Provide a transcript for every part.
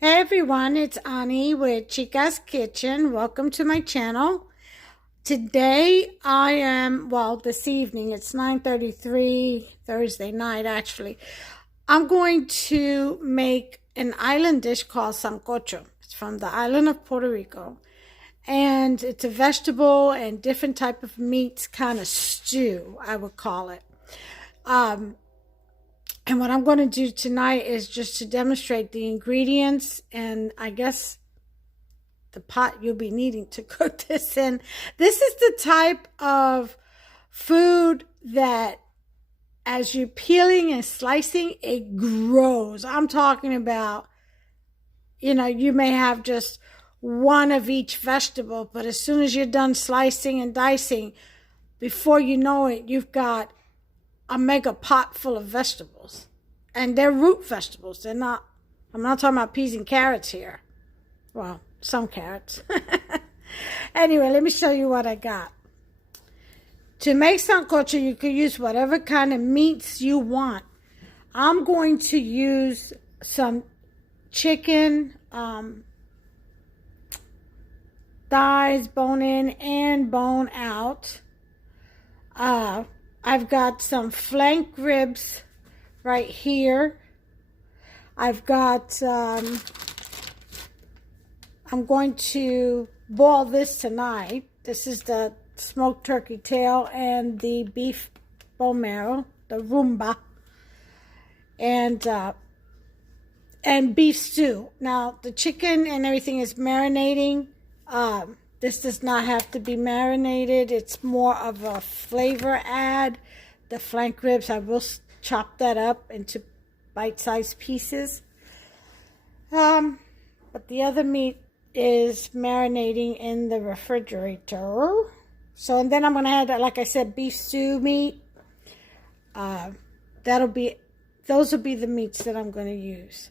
Hey everyone, it's Ani with Chica's Kitchen. Welcome to my channel. Today this evening, it's 9:33 Thursday night actually. I'm going to make an island dish called Sancocho. It's from the island of Puerto Rico. And it's a vegetable and different type of meats kind of stew, I would call it. Um, And what I'm going to do tonight is just to demonstrate the ingredients and I guess the pot you'll be needing to cook this in. This is the type of food that as you're peeling and slicing, it grows. I'm talking about, you may have just one of each vegetable, but as soon as you're done slicing and dicing, before you know it, you've got a mega pot full of vegetables. And they're root vegetables. I'm not talking about peas and carrots here. Well, some carrots. Anyway, let me show you what I got. To make sancocho, you could use whatever kind of meats you want. I'm going to use some chicken, thighs, bone in and bone out. I've got some flank ribs right here. I've got, I'm going to boil this tonight. This is the smoked turkey tail and the beef bone marrow, the rumba, and beef stew. Now, the chicken and everything is marinating. This does not have to be marinated. It's more of a flavor add. The flank ribs, I will chop that up into bite-sized pieces. But the other meat is marinating in the refrigerator. So, and then I'm going to add, like I said, beef stew meat. Those will be the meats that I'm going to use.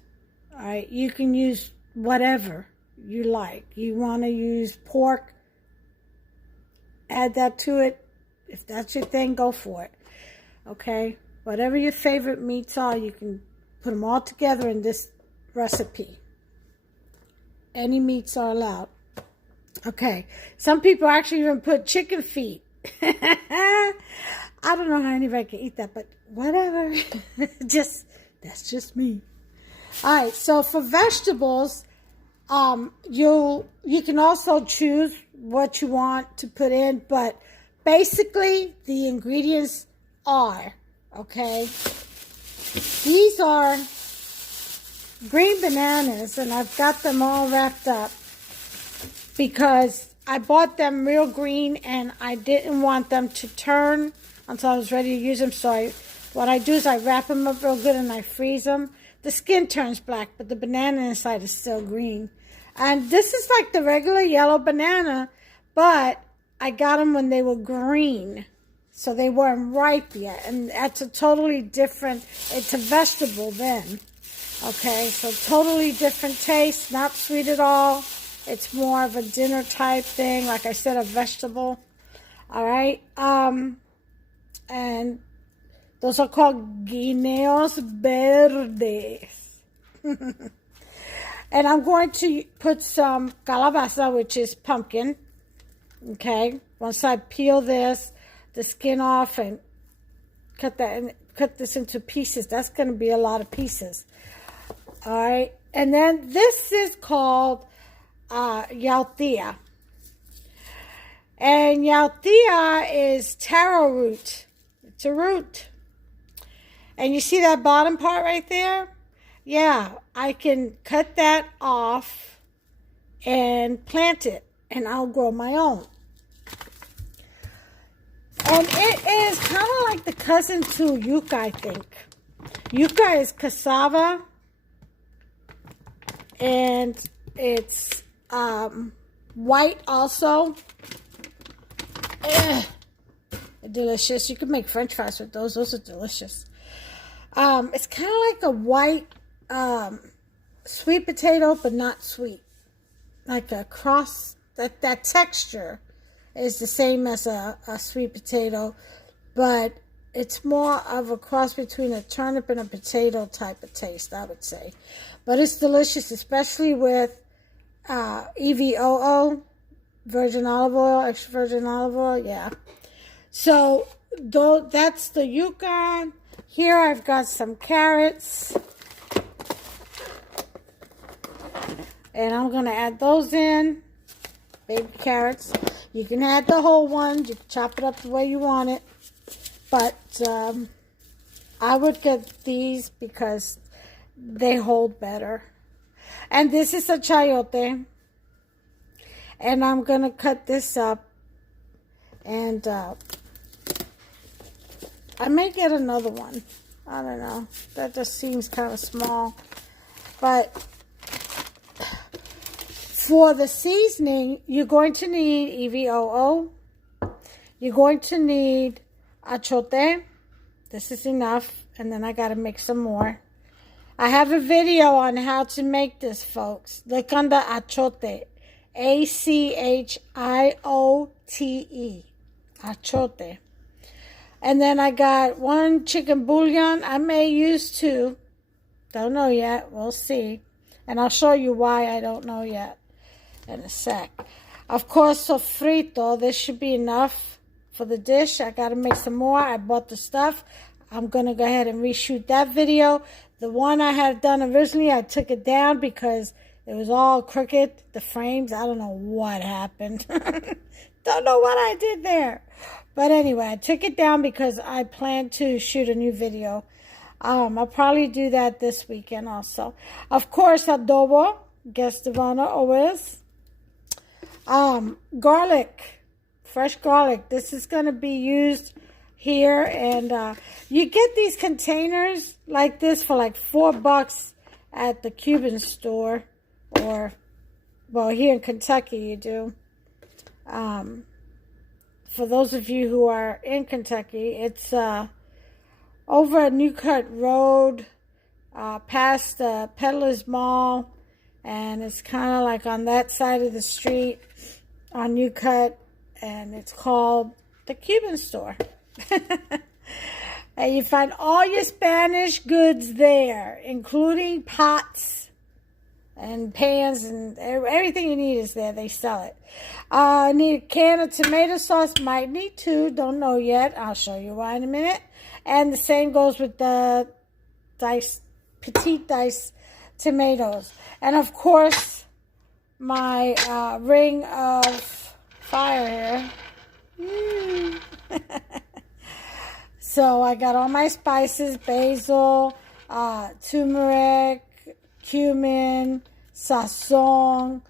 All right, you can use whatever you like. You want to use pork, add that to it. If that's your thing, go for it. Okay, whatever your favorite meats are, you can put them all together in this recipe. Any meats are allowed. Okay, some people actually even put chicken feet. I don't know how anybody can eat that, but whatever. That's just me. All right, so for vegetables, you can also choose what you want to put in, but basically the ingredients are, okay, these are green bananas, and I've got them all wrapped up because I bought them real green and I didn't want them to turn until I was ready to use them. So what I do is I wrap them up real good and I freeze them. The skin turns black, but the banana inside is still green. And this is like the regular yellow banana, but I got them when they were green. So they weren't ripe yet. And that's a totally different, it's a vegetable then. Okay, so totally different taste, not sweet at all. It's more of a dinner type thing, like I said, a vegetable. All right, and those are called guineos verdes. And I'm going to put some calabaza, which is pumpkin. Okay, once I peel the skin off and cut this into pieces. That's going to be a lot of pieces. All right, and then this is called yautía. And yautía is taro root. It's a root. And you see that bottom part right there? Yeah, I can cut that off and plant it, and I'll grow my own. And it is kind of like the cousin to yuca, I think. Yuca is cassava, and it's white also. Delicious. You can make french fries with those. Those are delicious. It's kind of like a white sweet potato, but not sweet. Like a cross, that texture is the same as a sweet potato, but it's more of a cross between a turnip and a potato type of taste, I would say. But it's delicious, especially with EVOO, virgin olive oil, extra virgin olive oil, yeah. So that's the Yukon. Here I've got some carrots. And I'm going to add those in. Baby carrots. You can add the whole ones. You can chop it up the way you want it. But I would get these because they hold better. And this is a chayote. And I'm going to cut this up. And I may get another one. I don't know. That just seems kind of small. But for the seasoning, you're going to need EVOO. You're going to need achote. This is enough. And then I got to make some more. I have a video on how to make this, folks. Look under achote. ACHIOTE. Achote. And then I got 1 chicken bouillon. I may use 2. Don't know yet. We'll see. And I'll show you why I don't know yet in a sec. Of course, sofrito. This should be enough for the dish. I got to make some more. I bought the stuff. I'm going to go ahead and reshoot that video. The one I had done originally, I took it down because it was all crooked. The frames, I don't know what happened. Don't know what I did there. But anyway, I took it down because I plan to shoot a new video. I'll probably do that this weekend also. Of course, adobo, guest of honor always. Garlic, fresh garlic. This is going to be used here. And you get these containers like this for like $4 at the Cuban store. Or, well, here in Kentucky you do. For those of you who are in Kentucky, it's over at New Cut Road, past the Peddler's Mall, and it's kind of like on that side of the street on New Cut, and it's called the Cuban store. And you find all your Spanish goods there, including pots and pans, and everything you need is there. They sell it. I need a can of tomato sauce. Might need 2. Don't know yet. I'll show you why in a minute. And the same goes with the petite diced tomatoes. And of course, my ring of fire here. So I got all my spices: basil, turmeric, cumin, sazon,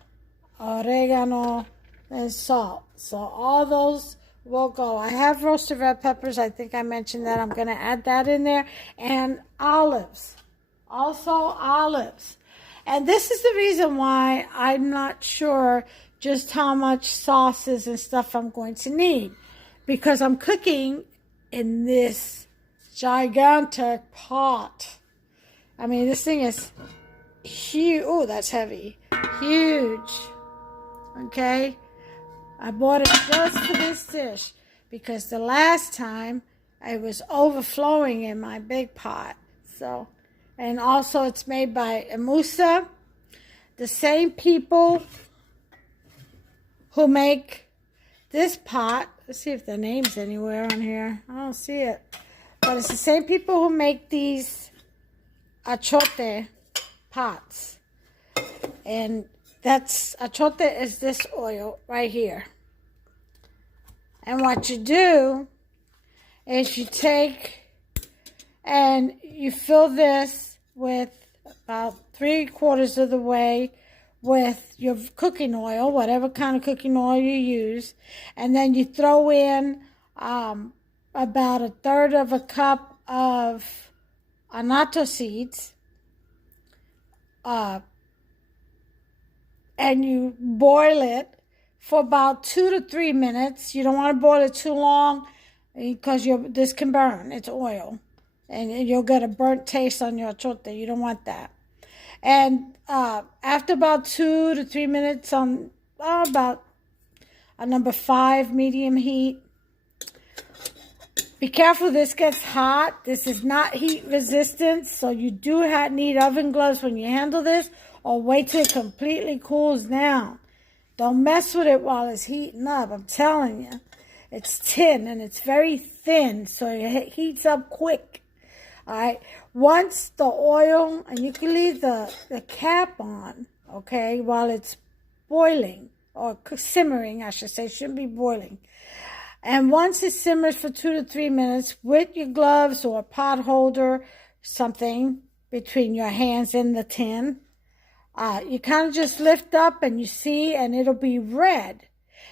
oregano, and salt. So all those will go. I have roasted red peppers. I think I mentioned that. I'm going to add that in there. And olives. Also olives. And this is the reason why I'm not sure just how much sauces and stuff I'm going to need. Because I'm cooking in this gigantic pot. I mean, this thing is huge. Oh, that's heavy. Huge. Okay? I bought it just for this dish because the last time it was overflowing in my big pot. So, and also it's made by Emusa, the same people who make this pot. Let's see if the name's anywhere on here. I don't see it. But it's the same people who make these achote pots. And that's, achote is this oil right here. And what you do is you take and you fill this with about 3/4 of the way with your cooking oil, whatever kind of cooking oil you use. And then you throw in about 1/3 of a cup of annatto seeds. And you boil it for about 2 to 3 minutes. You don't want to boil it too long because this can burn. It's oil. And you'll get a burnt taste on your achote. You don't want that. And after about 2 to 3 minutes on about a number 5 medium heat, Be careful, this gets hot. This is not heat resistant, so you do need oven gloves when you handle this, or wait till it completely cools down. Don't mess with it while it's heating up, I'm telling you. It's tin and it's very thin, so it heats up quick. All right, once the oil, and you can leave the cap on, okay, while it's boiling, or simmering, I should say, it shouldn't be boiling. And once it simmers for 2 to 3 minutes with your gloves or a pot holder, something between your hands and the tin, you kind of just lift up and you see, and it'll be red.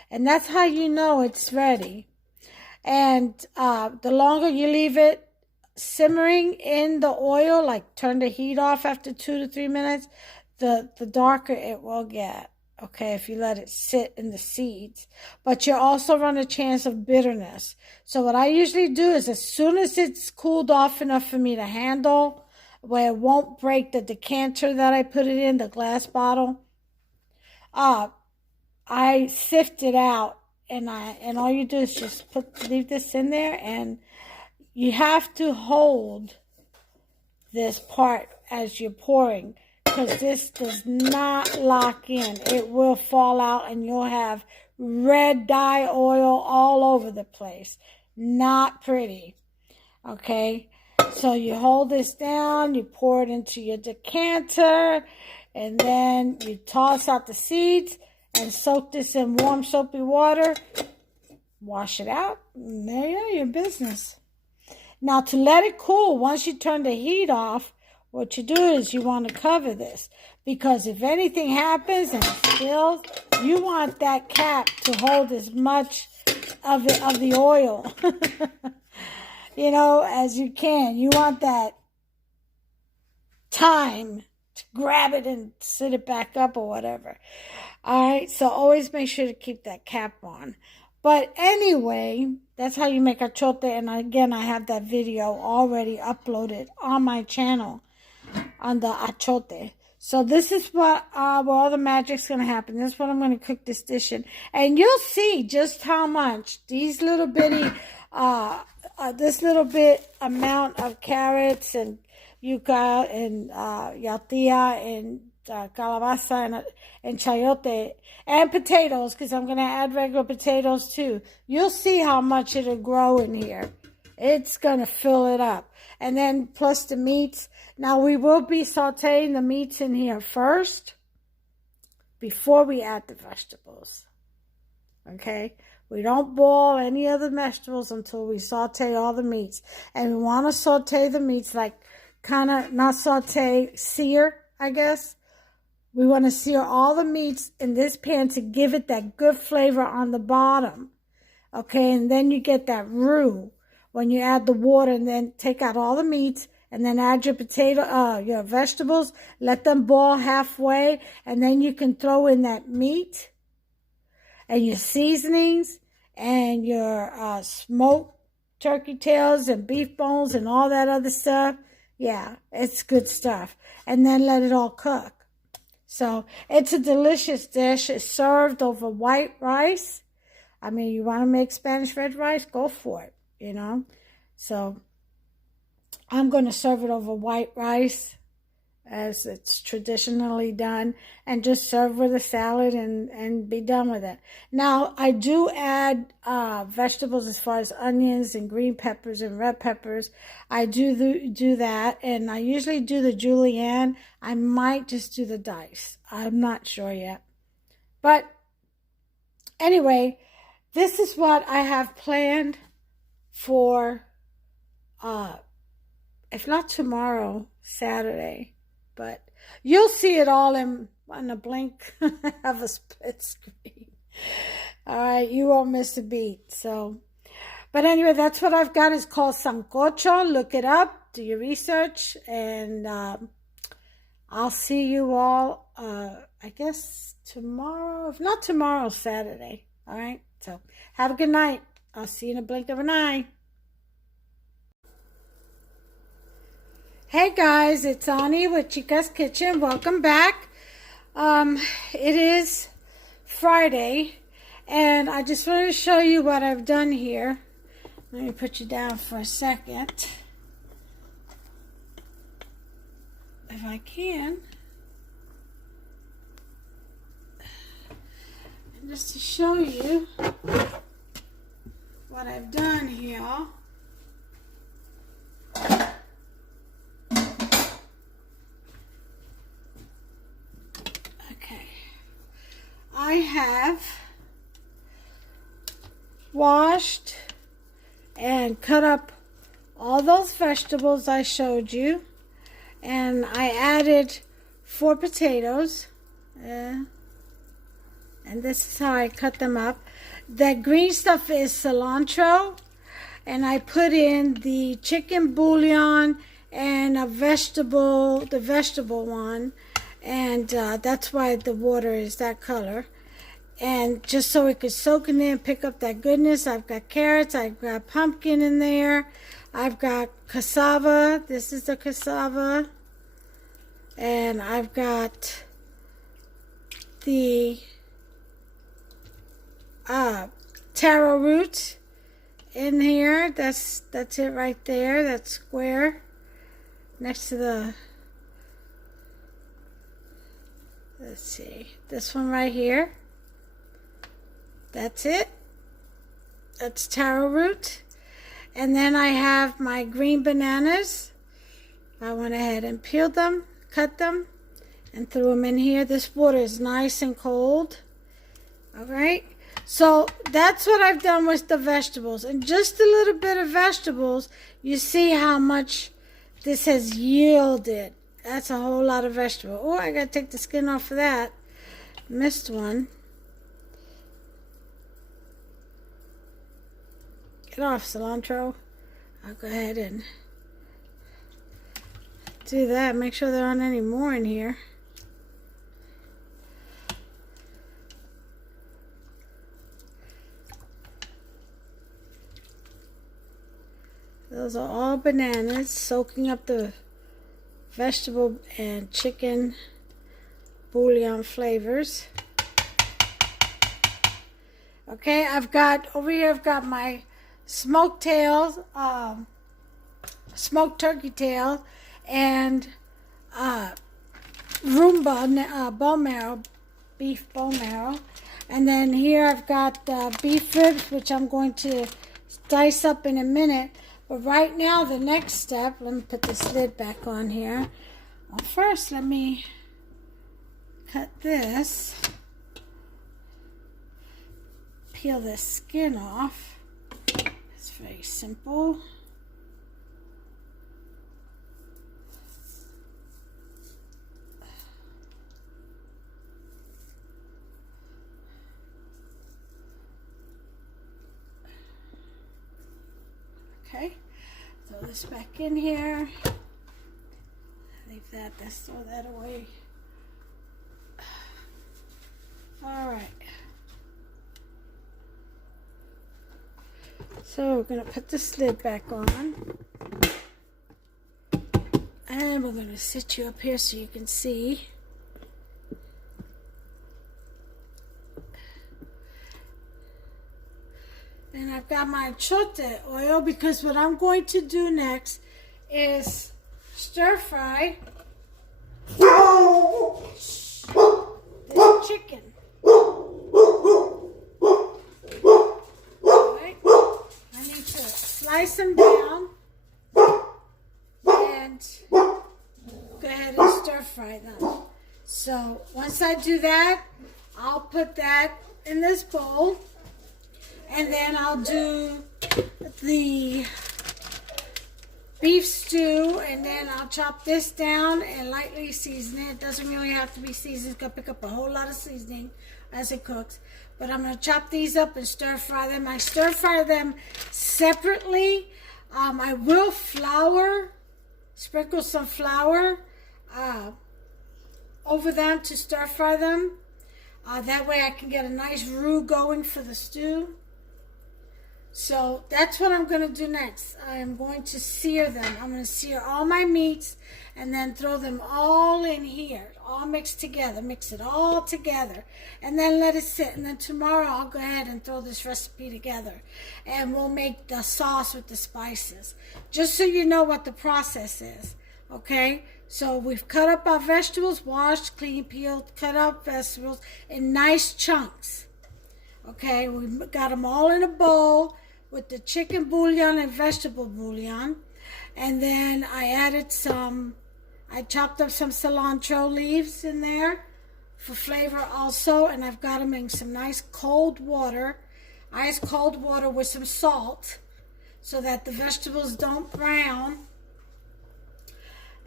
And that's how you know it's ready. And the longer you leave it simmering in the oil, like turn the heat off after 2 to 3 minutes, the darker it will get. Okay, if you let it sit in the seeds. But you also run a chance of bitterness. So what I usually do is, as soon as it's cooled off enough for me to handle, where it won't break the decanter that I put it in, the glass bottle, I sift it out, and all you do is just leave this in there, and you have to hold this part as you're pouring, because this does not lock in. It will fall out and you'll have red dye oil all over the place. Not pretty. Okay, so you hold this down, you pour it into your decanter, and then you toss out the seeds and soak this in warm soapy water. Wash it out, and there you go, your business. Now, to let it cool, once you turn the heat off, what you do is you want to cover this, because if anything happens and it spills, you want that cap to hold as much of the oil, you know, as you can. You want that time to grab it and sit it back up or whatever. All right, so always make sure to keep that cap on. But anyway, that's how you make achote. And again, I have that video already uploaded on my channel on the achote. So this is what where all the magic's going to happen. This is what I'm going to cook this dish in. And you'll see just how much these little bitty, this little bit amount of carrots and yuca and yautía and calabaza and chayote and potatoes, because I'm going to add regular potatoes too. You'll see how much it'll grow in here. It's going to fill it up. And then plus the meats. Now we will be sauteing the meats in here first before we add the vegetables. Okay? We don't boil any of the vegetables until we saute all the meats. And we want to saute the meats like kind of, not saute, sear, I guess. We want to sear all the meats in this pan to give it that good flavor on the bottom. Okay? And then you get that roux when you add the water, and then take out all the meats, and then add your vegetables, let them boil halfway, and then you can throw in that meat and your seasonings and your smoked turkey tails and beef bones and all that other stuff. Yeah, it's good stuff. And then let it all cook. So it's a delicious dish. It's served over white rice. I mean, you want to make Spanish red rice? Go for it, you know. So I'm going to serve it over white rice as it's traditionally done, and just serve with a salad and be done with it. Now, I do add vegetables as far as onions and green peppers and red peppers. I do that, and I usually do the julienne. I might just do the dice. I'm not sure yet. But anyway, this is what I have planned for, if not tomorrow, Saturday. But you'll see it all in a blink of a split screen. All right, you won't miss a beat. So, but anyway, that's what I've got. It's called Sancocho. Look it up, do your research, and I'll see you all, I guess, tomorrow. If not tomorrow, Saturday. All right, so have a good night. I'll see you in a blink of an eye. Hey guys, it's Ani with Chica's Kitchen. Welcome back. It is Friday, and I just wanted to show you what I've done here. Let me put you down for a second, if I can. And just to show you what I've done here. Okay. I have washed and cut up all those vegetables I showed you, and I added 4 potatoes, and this is how I cut them up. The green stuff is cilantro, and I put in the chicken bouillon and the vegetable one, and that's why the water is that color. And just so it could soak in there and pick up that goodness. I've got carrots, I've got pumpkin in there, I've got cassava, this is the cassava, and I've got the taro root in here. That's it right there, that square next to the, let's see, this one right here. That's it. That's taro root. And then I have my green bananas. I went ahead and peeled them, cut them, and threw them in here. This water is nice and cold. All right. So that's what I've done with the vegetables. And just a little bit of vegetables, you see how much this has yielded. That's a whole lot of vegetable. Oh, I got to take the skin off of that. Missed one. Get off, cilantro. I'll go ahead and do that. Make sure there aren't any more in here. Those are all bananas, soaking up the vegetable and chicken bouillon flavors. Okay, I've got over here, I've got my smoked tails, smoked turkey tail, and Roomba bone marrow, beef bone marrow. And then here I've got beef ribs, which I'm going to dice up in a minute. But right now, the next step, let me put this lid back on here. Well, first, let me cut this, peel this skin off. It's very simple. Okay, throw this back in here. Leave that, let's throw that away. All right. So we're going to put this lid back on. And we're going to sit you up here so you can see. And I've got my chote oil because what I'm going to do next is stir fry this chicken. Alright, I need to slice them down and go ahead and stir fry them. So once I do that, I'll put that in this bowl. And then I'll do the beef stew, and then I'll chop this down and lightly season it. It doesn't really have to be seasoned. It's going to pick up a whole lot of seasoning as it cooks. But I'm going to chop these up and stir fry them. I stir fry them separately. I will sprinkle some flour over them to stir fry them. That way I can get a nice roux going for the stew. So that's what I'm going to do next. I am going to sear them. I'm going to sear all my meats and then throw them all in here. all mixed together. Mix it all together. And then let it sit. And then tomorrow I'll go ahead and throw this recipe together. And we'll make the sauce with the spices. Just so you know what the process is. Okay? So we've cut up our vegetables, washed, cleaned, peeled, cut up vegetables in nice chunks. Okay? We got them all in a bowl with the chicken bouillon and vegetable bouillon. And then I chopped up some cilantro leaves in there for flavor also. And I've got them in some nice cold water, ice cold water with some salt so that the vegetables don't brown.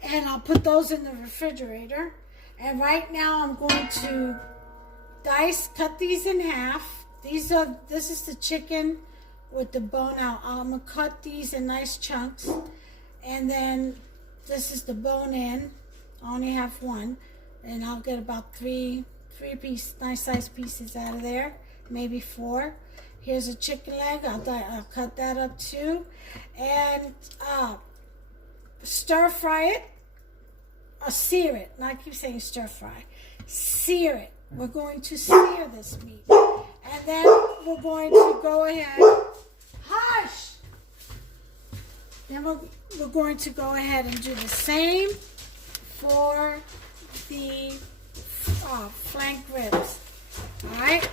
And I'll put those in the refrigerator. And right now I'm going to cut these in half. This is the chicken with the bone out. I'm going to cut these in nice chunks. And then this is the bone in. I only have one. And I'll get about three nice sized pieces out of there. Maybe 4. Here's a chicken leg. I'll cut that up too. And stir fry it. Or sear it. Now I keep saying stir fry. Sear it. We're going to sear this meat. And then we're going to go ahead. Hush! Then we're going to go ahead and do the same for the flank ribs. Alright?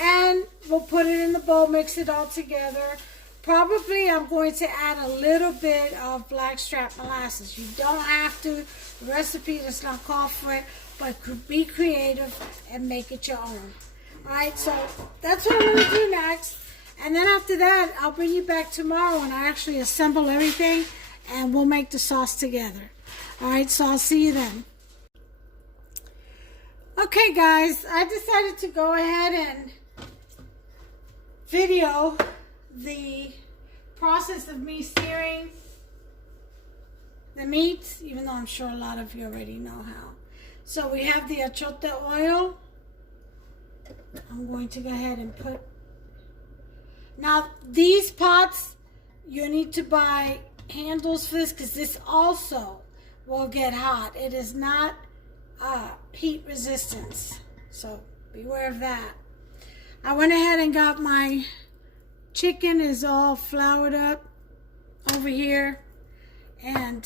And we'll put it in the bowl, mix it all together. Probably I'm going to add a little bit of blackstrap molasses. You don't have to. The recipe does not call for it, but be creative and make it your own. Alright, so that's what I'm going to do next. And then after that, I'll bring you back tomorrow and I actually assemble everything and we'll make the sauce together. Alright, so I'll see you then. Okay guys, I decided to go ahead and video the process of me searing the meat, even though I'm sure a lot of you already know how. So we have the achote oil. I'm going to go ahead and put. Now these pots, you need to buy handles for this because this also will get hot. It is not heat resistance, so beware of that. I went ahead and got my chicken is all floured up over here, and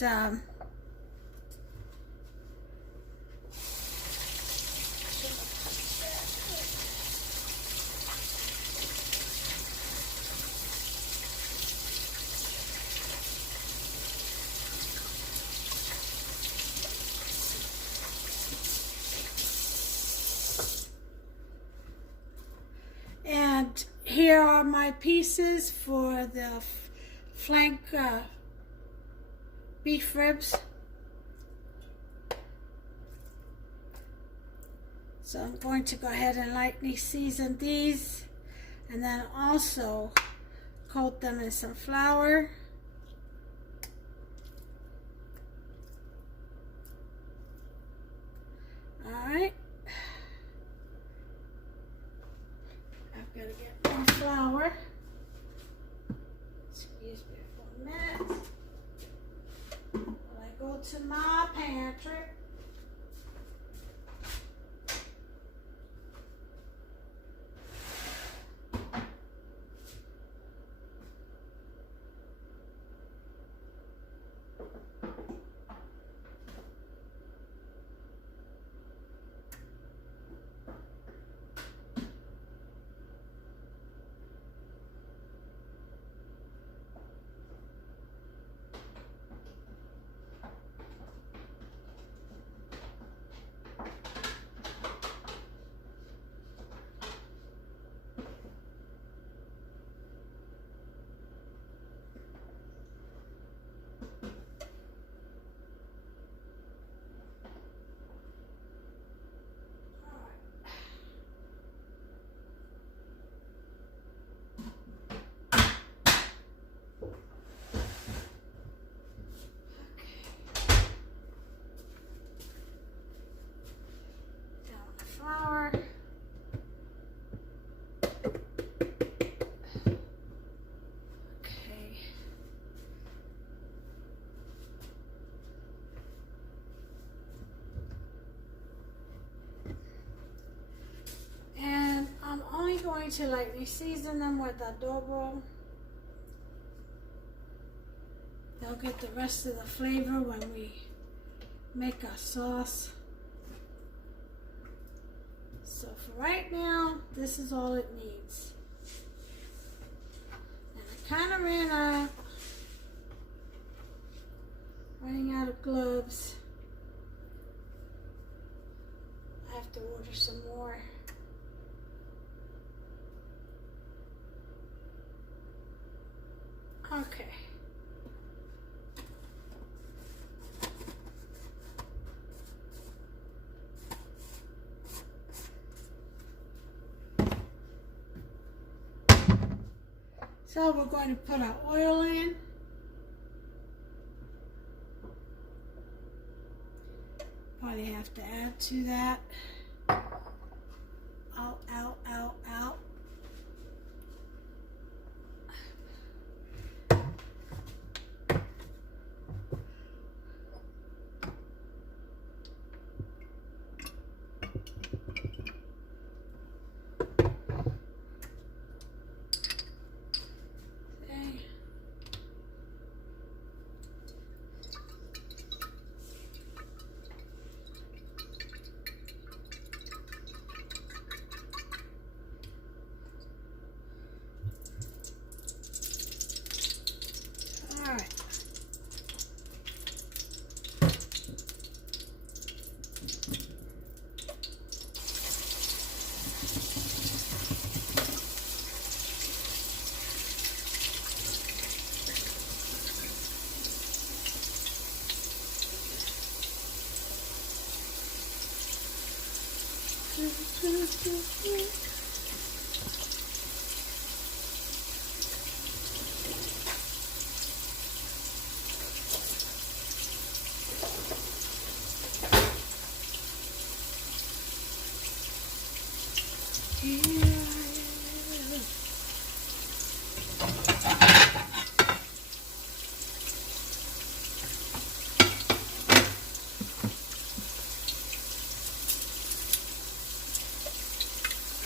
here are my pieces for the flank beef ribs. So I'm going to go ahead and lightly season these and then also coat them in some flour. Alright. I've got to get more flour. Excuse me for a minute. While I go to my pantry. to lightly season them with adobo. They'll get the rest of the flavor when we make our sauce. So for right now, this is all it needs. And I kind of running out of gloves. I have to order some more. Okay. So we're going to put our oil in. Probably have to add to that. Out, out, out, out.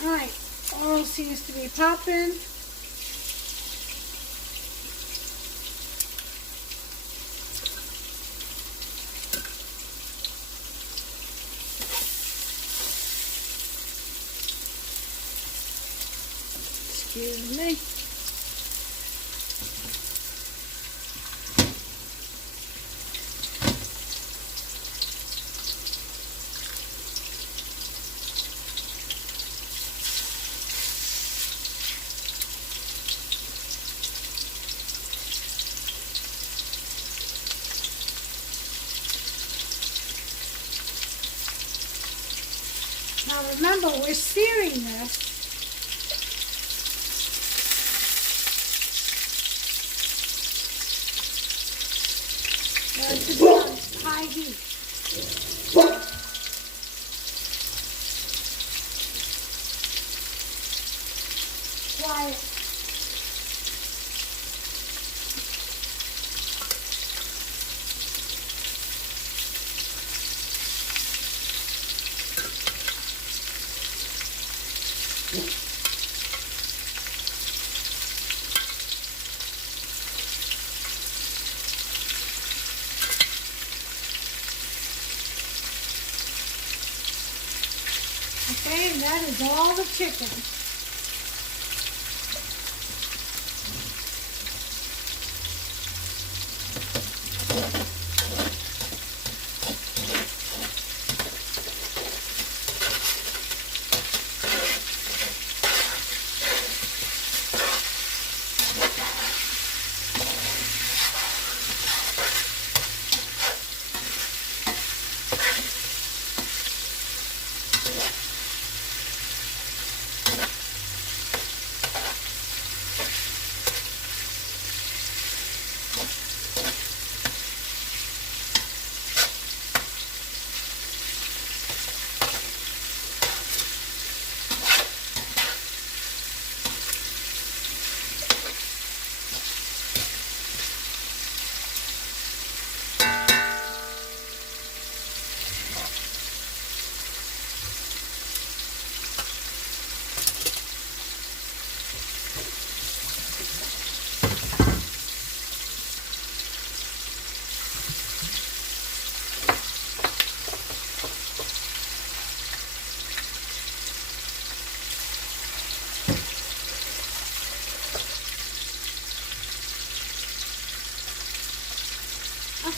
Alright, oil seems to be popping. Excuse me. Now remember, we're searing this. To be on high heat. Quiet. Okay, and that is all the chicken.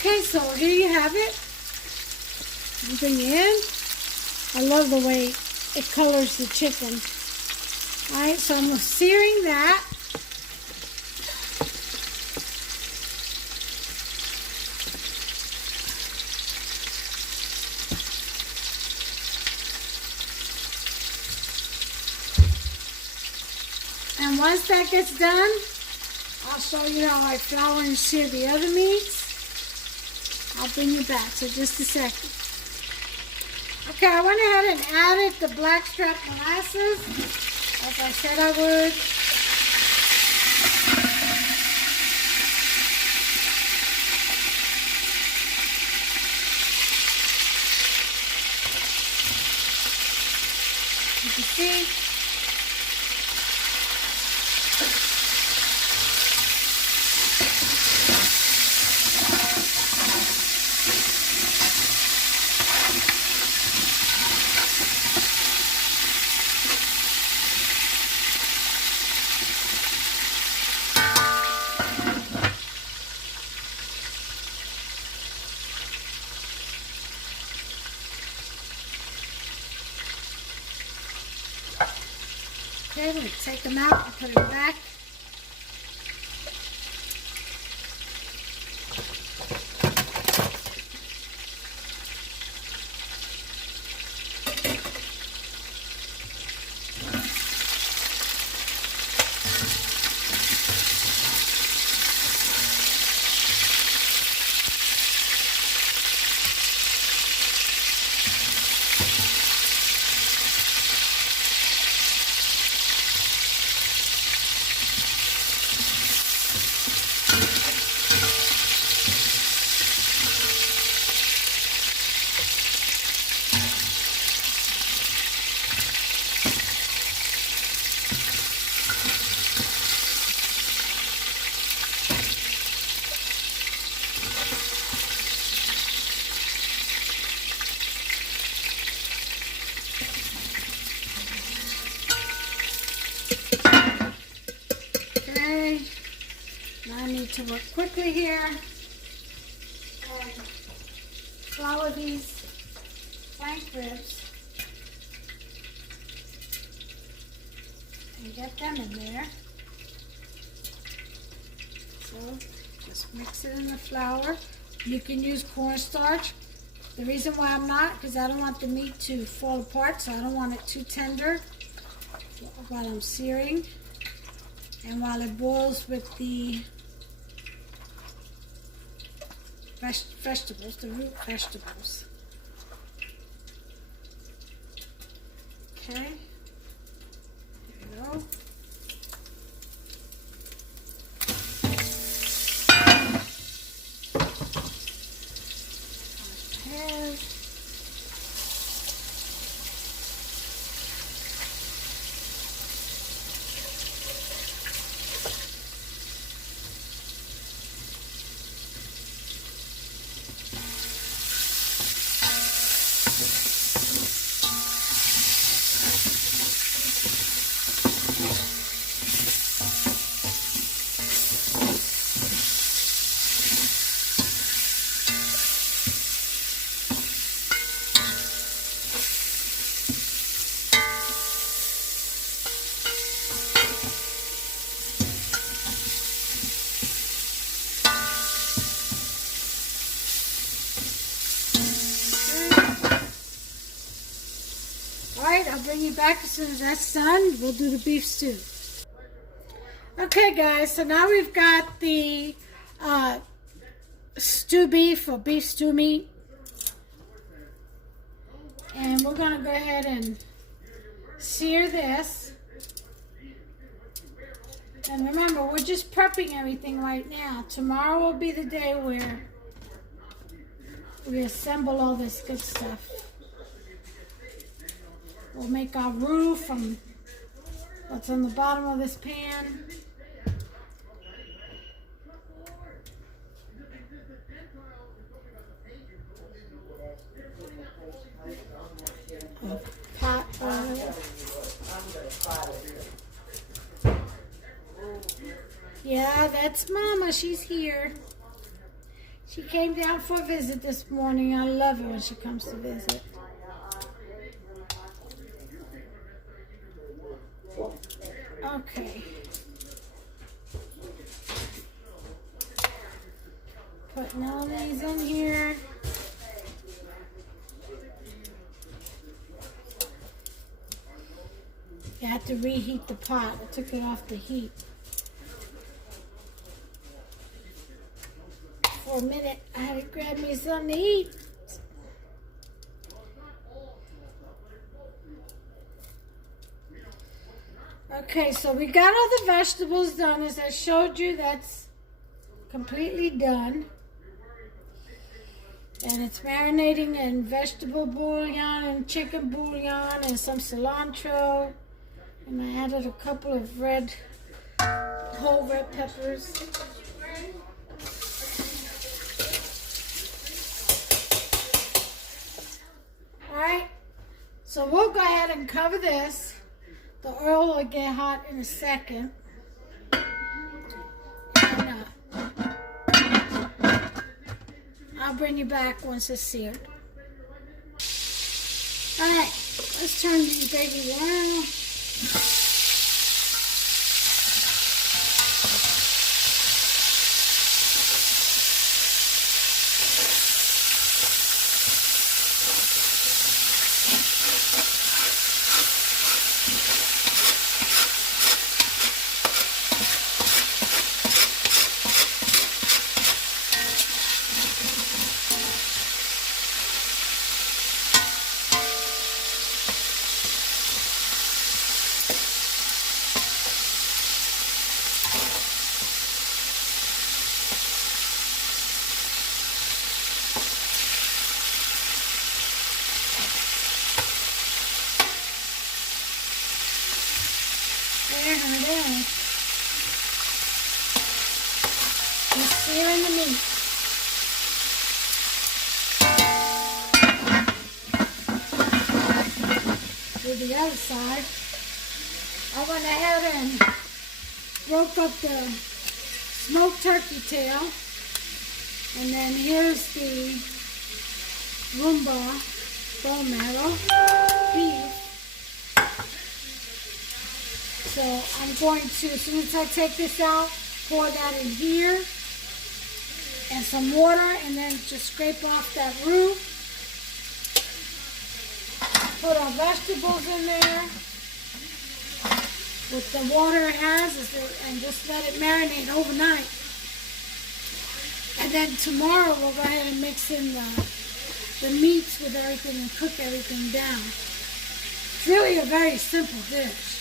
Okay, so here you have it. You bring it in. I love the way it colors the chicken. Alright, so I'm searing that. And once that gets done, I'll show you how I flour and sear the other meats. I'll bring you back, so just a second. Okay, I went ahead and added the blackstrap molasses, as I said I would. You can see. Okay, we're going to take them out and put them back. Okay, now I need to work quickly here and flour these flank ribs and get them in there. So just mix it in the flour. You can use cornstarch. The reason why I'm not, because I don't want the meat to fall apart, so I don't want it too tender while I'm searing. And while it boils with the vegetables, the root vegetables. Okay, there we go. Alright, I'll bring you back as soon as that's done. We'll do the beef stew. Okay guys, so now we've got the stew beef or beef stew meat. And we're going to go ahead and sear this. And remember, we're just prepping everything right now. Tomorrow will be the day where we assemble all this good stuff. We'll make our roux from what's on the bottom of this pan. Pot oil. Yeah, that's Mama. She's here. She came down for a visit this morning. I love her when she comes to visit. Okay. Putting all these in here. You have to reheat the pot. I took it off the heat. For a minute, I had to grab me something to eat. Okay, so we got all the vegetables done. As I showed you, that's completely done. And it's marinating in vegetable bouillon and chicken bouillon and some cilantro. And I added a couple of whole red peppers. Alright, so we'll go ahead and cover this. The oil will get hot in a second. And I'll bring you back once it's seared. Alright, let's turn these baby around. There, honey. Just searing the meat. Do the other side. I went ahead and broke up the smoked turkey tail. And then here's the rumba bone marrow beef. So I'm going to, as soon as I take this out, pour that in here and some water, and then just scrape off that root. Put our vegetables in there with the water it has, and just let it marinate overnight. And then tomorrow we'll go ahead and mix in the meats with everything and cook everything down. It's really a very simple dish.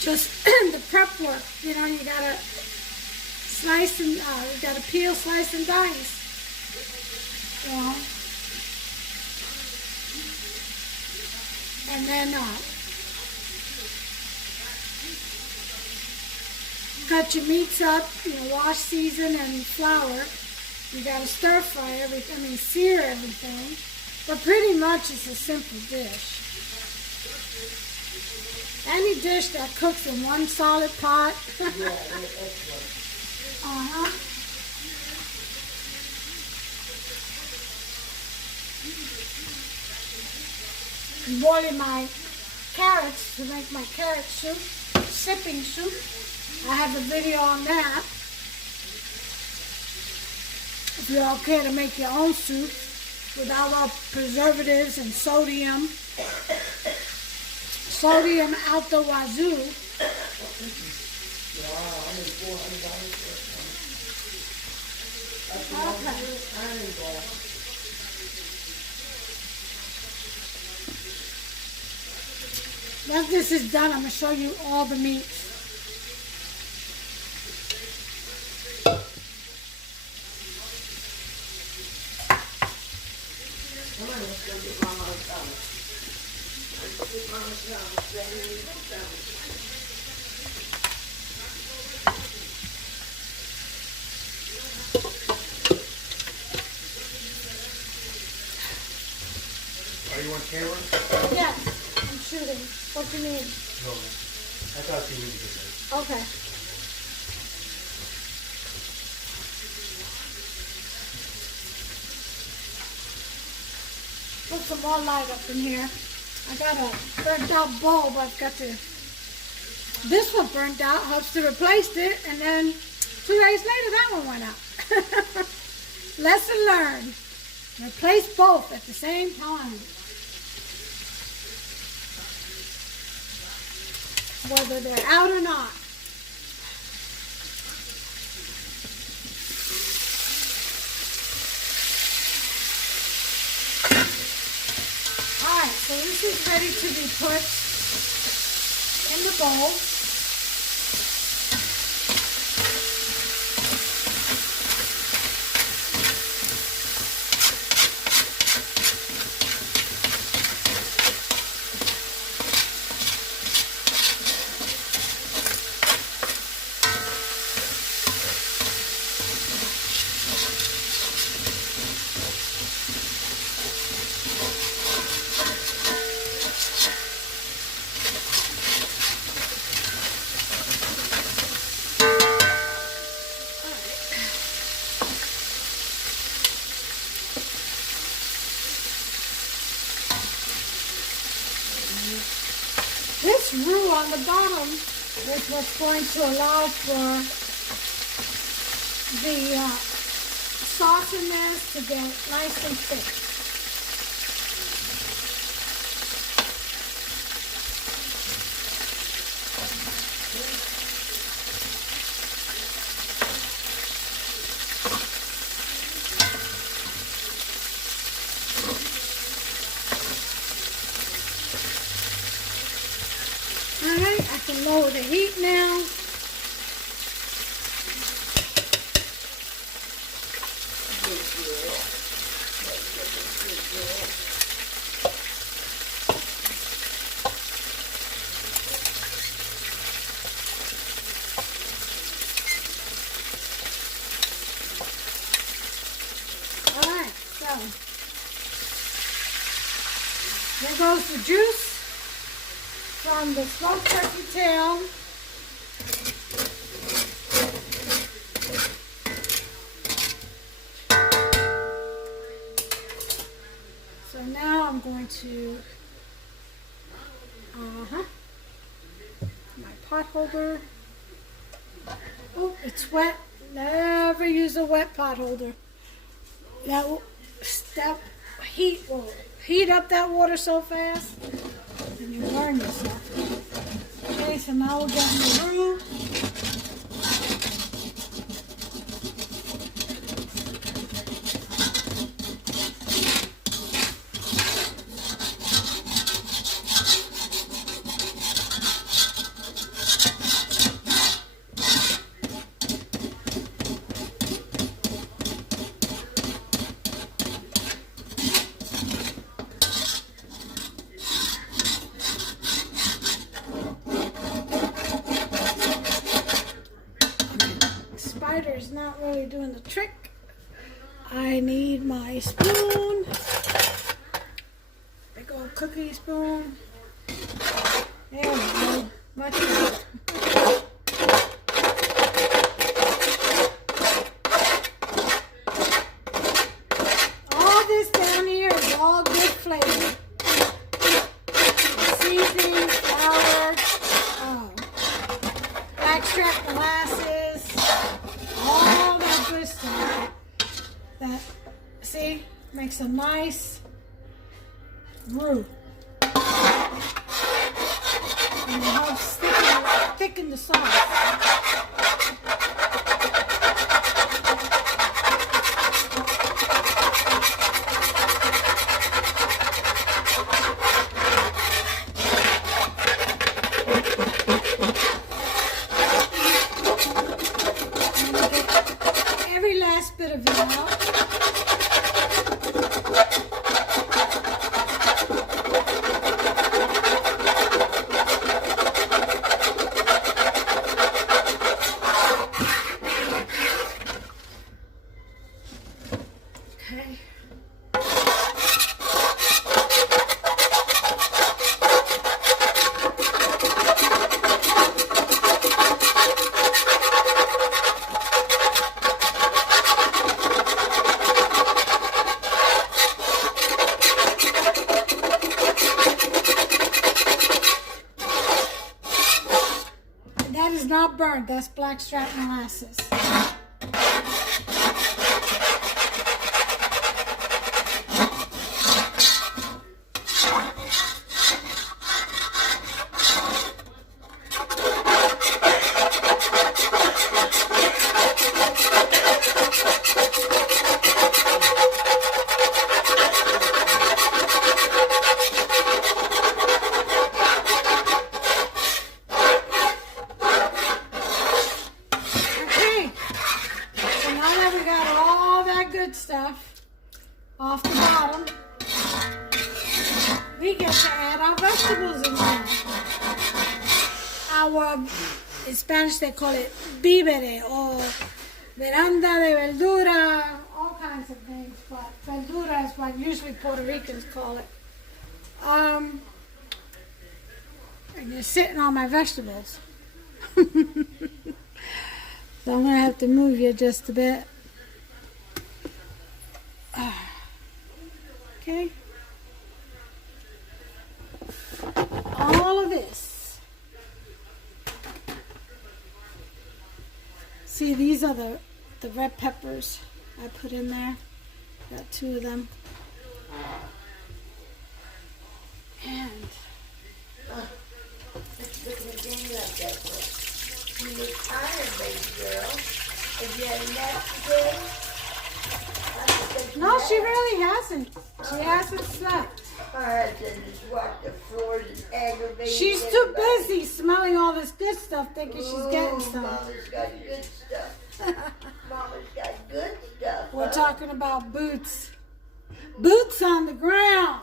Just the prep work, you know, you gotta slice and, you gotta peel, slice, and dice. You know. And then cut your meats up, you know, wash, season, and flour. You gotta stir fry everything, sear everything. But pretty much it's a simple dish. Any dish that cooks in one solid pot. I'm boiling my carrots to make my carrot soup, sipping soup. I have a video on that. If you all care to make your own soup without all preservatives and sodium. Sodium out the wazoo. Okay. Once this is done, I'm going to show you all the meats. Are you on camera? Yes, I'm shooting. What do you need? No, I thought you needed this. Okay. put some more light up in here. I got a burnt out bulb. I've got to. This one burnt out. Helps to replace it, and then 2 days later that one went out. Lesson learned. Replace both at the same time. Whether they're out or not. Alright, so this is ready to be put in the bowl. This roux on the bottom is what's going to allow for the sauciness to get nice and thick. Alright, I can lower the heat now. Alright, so there goes the juice from the smoked turkey tail. So now I'm going to, my pot holder. Oh, it's wet. Never use a wet pot holder. That heat will heat up that water so fast. And you burn yourself. Okay, so now we're getting the roux. Is not really doing the trick. I need my spoon, big old cookie spoon. There we go, much better. All this down here is all good flavor. Seasoning, flour, extract molasses. All that good stuff that, see, makes a nice roux. And it helps thicken the sauce. Bit of it out. not burnt. That's blackstrap molasses. Stuff off the bottom, we get to add our vegetables in there. In Spanish they call it vívere or veranda de verdura, all kinds of things, but verdura is what usually Puerto Ricans call it. And you're sitting on my vegetables. So I'm gonna have to move you just a bit. Okay, all of this. See, these are the red peppers I put in there. Got 2 of them. And you look tired, baby girl. Have you had enough today? no, she really hasn't. She hasn't slept. Her husband has walked the floors and aggravated. She's too busy smelling all this good stuff, thinking she's getting some. Mama's got good stuff. Mama's got good stuff. We're talking about boots. Boots on the ground.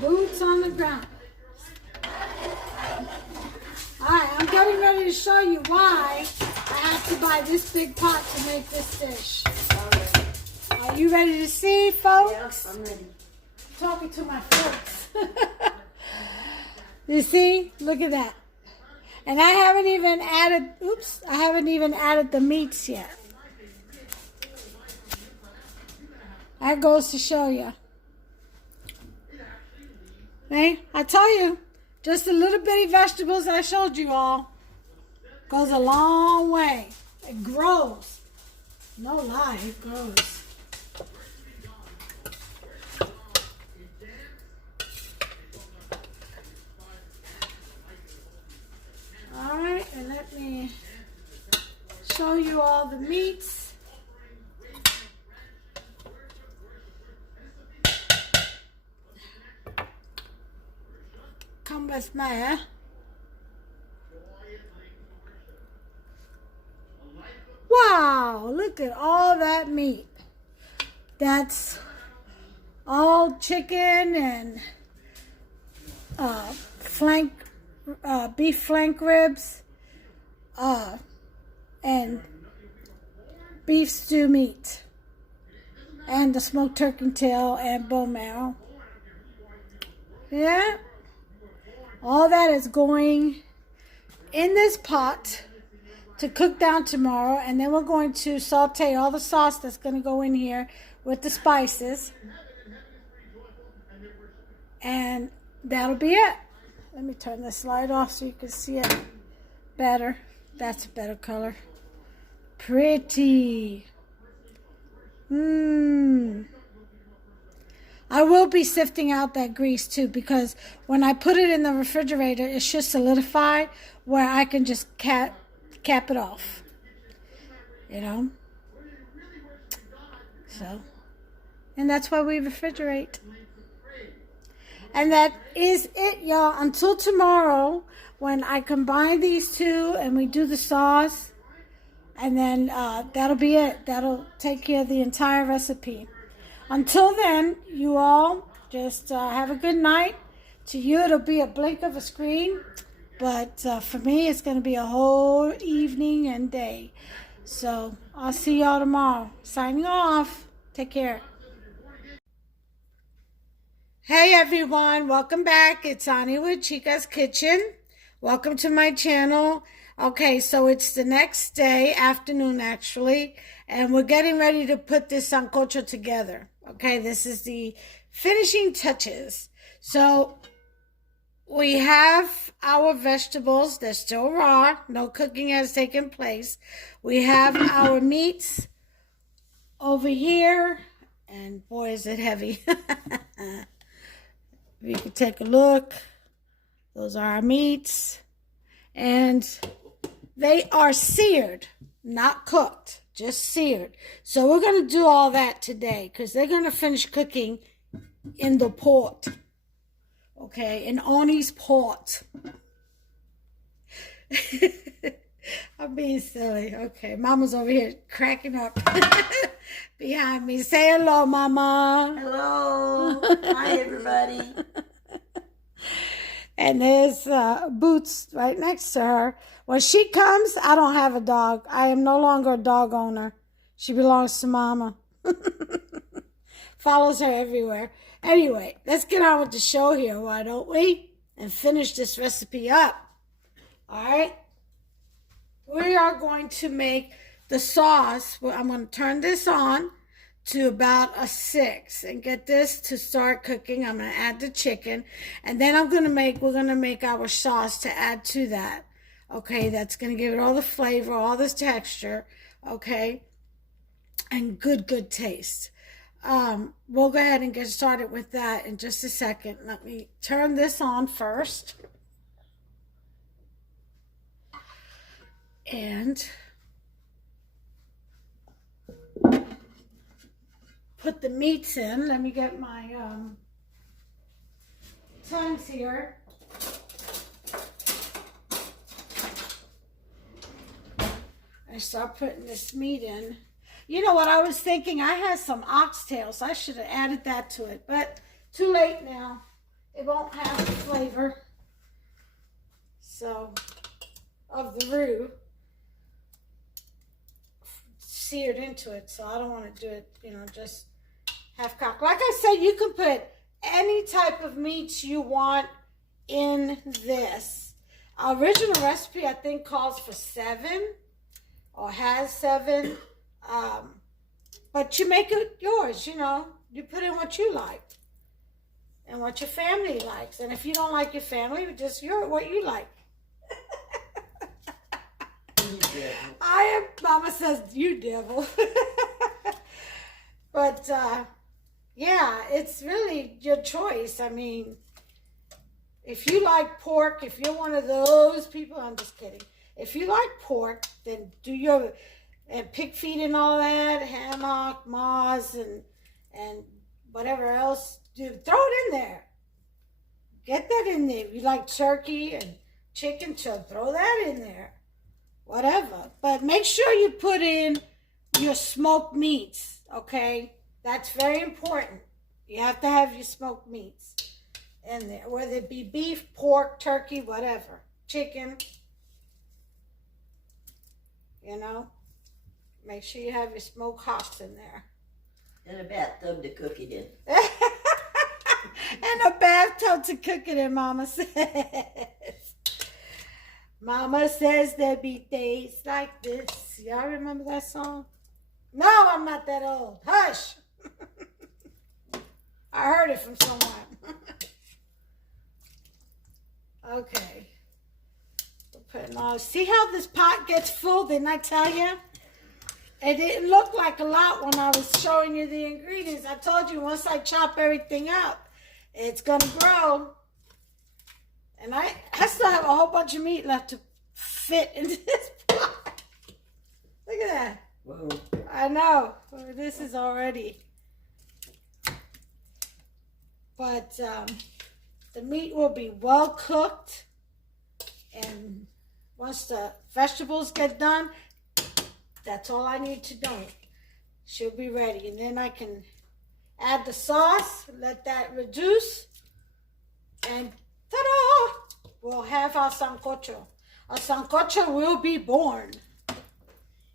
Boots on the ground. Alright, I'm getting ready to show you why I have to buy this big pot to make this dish. Are you ready to see, folks? Yes, I'm ready. Talking to my folks. You see? Look at that. And I haven't even added the meats yet. That goes to show you. Hey, I tell you, just the little bitty vegetables I showed you all goes a long way. It grows. No lie, it grows. All right, and let me show you all the meats. Come with me. Wow, look at all that meat. That's all chicken and beef flank ribs and beef stew meat and the smoked turkey tail and bone marrow. Yeah. All that is going in this pot to cook down tomorrow, and then we're going to saute all the sauce that's going to go in here with the spices, and that'll be it. Let me turn this light off so you can see it better. That's a better color. Pretty. I will be sifting out that grease too, because when I put it in the refrigerator, it should solidify where I can just cap it off. You know? So, and that's why we refrigerate. And that is it, y'all. Until tomorrow, when I combine these two and we do the sauce, and then that'll be it. That'll take care of the entire recipe. Until then, you all just have a good night. To you, it'll be a blink of a screen. But for me, it's going to be a whole evening and day. So I'll see y'all tomorrow. Signing off. Take care. Hey, everyone. Welcome back. It's Ani with Chica's Kitchen. Welcome to my channel. Okay, so it's the next day, afternoon actually, and we're getting ready to put this sancocho together. Okay, this is the finishing touches. So we have our vegetables. They're still raw. No cooking has taken place. We have our meats over here. And boy, is it heavy. We can take a look. Those are our meats. And they are seared, not cooked, just seared. So we're going to do all that today because they're going to finish cooking in the pot. Okay, in Oni's pot. I'm being silly. Okay, Mama's over here cracking up behind me. Say hello, Mama. Hello. Hi, everybody. And there's Boots right next to her. When she comes, I don't have a dog. I am no longer a dog owner. She belongs to Mama. Follows her everywhere. Anyway, let's get on with the show here, why don't we? And finish this recipe up. All right? We are going to make the sauce. Well, I'm going to turn this on to about a 6 and get this to start cooking. I'm going to add the chicken, and then we're going to make our sauce to add to that. Okay, that's going to give it all the flavor, all this texture, okay, and good taste. We'll go ahead and get started with that in just a second. Let me turn this on first. And put the meats in. Let me get my tongs here. I start putting this meat in. You know what I was thinking? I had some oxtail, so I should have added that to it. But too late now. It won't have the flavor. So, of the roux seared into it. So I don't want to do it, just half cocked. Like I said, you can put any type of meats you want in this. Our original recipe, I think, calls for 7 or has 7. But you make it yours, You put in what you like and what your family likes. And if you don't like your family, just what you like. Mama says, you devil. But, yeah, it's really your choice. I mean, if you like pork, if you're one of those people, I'm just kidding. If you like pork, then do your pig feet and all that, hammock, moz, and whatever else. Throw it in there. Get that in there. If you like turkey and chicken, throw that in there. Whatever. But make sure you put in your smoked meats, okay? That's very important. You have to have your smoked meats in there, whether it be beef, pork, turkey, whatever. Chicken. Make sure you have your smoked hocks in there. And a bathtub to cook it in. And a bathtub to cook it in, Mama says. Mama says there be days like this. Y'all remember that song? No, I'm not that old. Hush. I heard it from someone. Okay. We're putting all. See how this pot gets full? Didn't I tell you? It didn't look like a lot when I was showing you the ingredients. I told you once I chop everything up, it's going to grow. And I still have a whole bunch of meat left to fit into this pot. Look at that. Whoa. I know. This is already. But the meat will be well cooked. And once the vegetables get done, that's all I need to do. She'll be ready. And then I can add the sauce, let that reduce, and ta-da! We'll have our sancocho. Our sancocho will be born.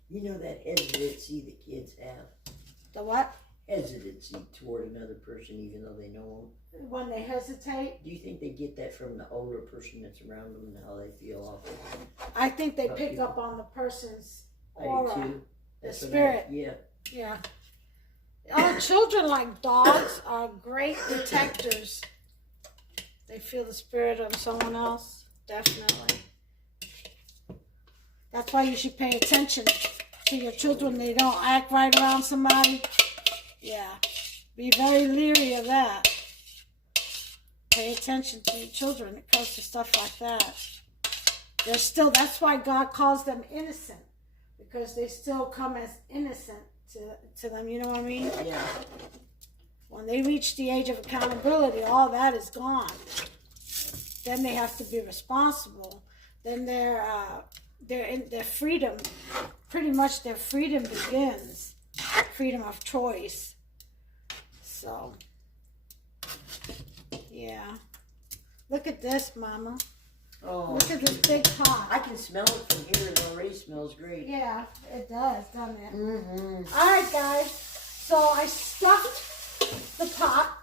You know that hesitancy the kids have? The what? Hesitancy toward another person even though they know them. When they hesitate? Do you think they get that from the older person that's around them and how they feel off of them? I think they pick up on the person's aura. I do too. The spirit. Yeah. Our children, like dogs, are great detectors. They feel the spirit of someone else. Definitely. That's why you should pay attention to your children. They don't act right around somebody. Yeah. Be very leery of that. Pay attention to your children. It comes to stuff like that. They're still, that's why God calls them innocent. Because they still come as innocent to them. You know what I mean? Yeah. When they reach the age of accountability, all that is gone. Then they have to be responsible. Then their freedom, pretty much their freedom begins. Freedom of choice. So, yeah. Look at this, Mama. Oh, look at this big pot. I can smell it from here. It already smells great. Yeah, it does, doesn't it? Mm-hmm. All right, guys. So I stuffed the pot.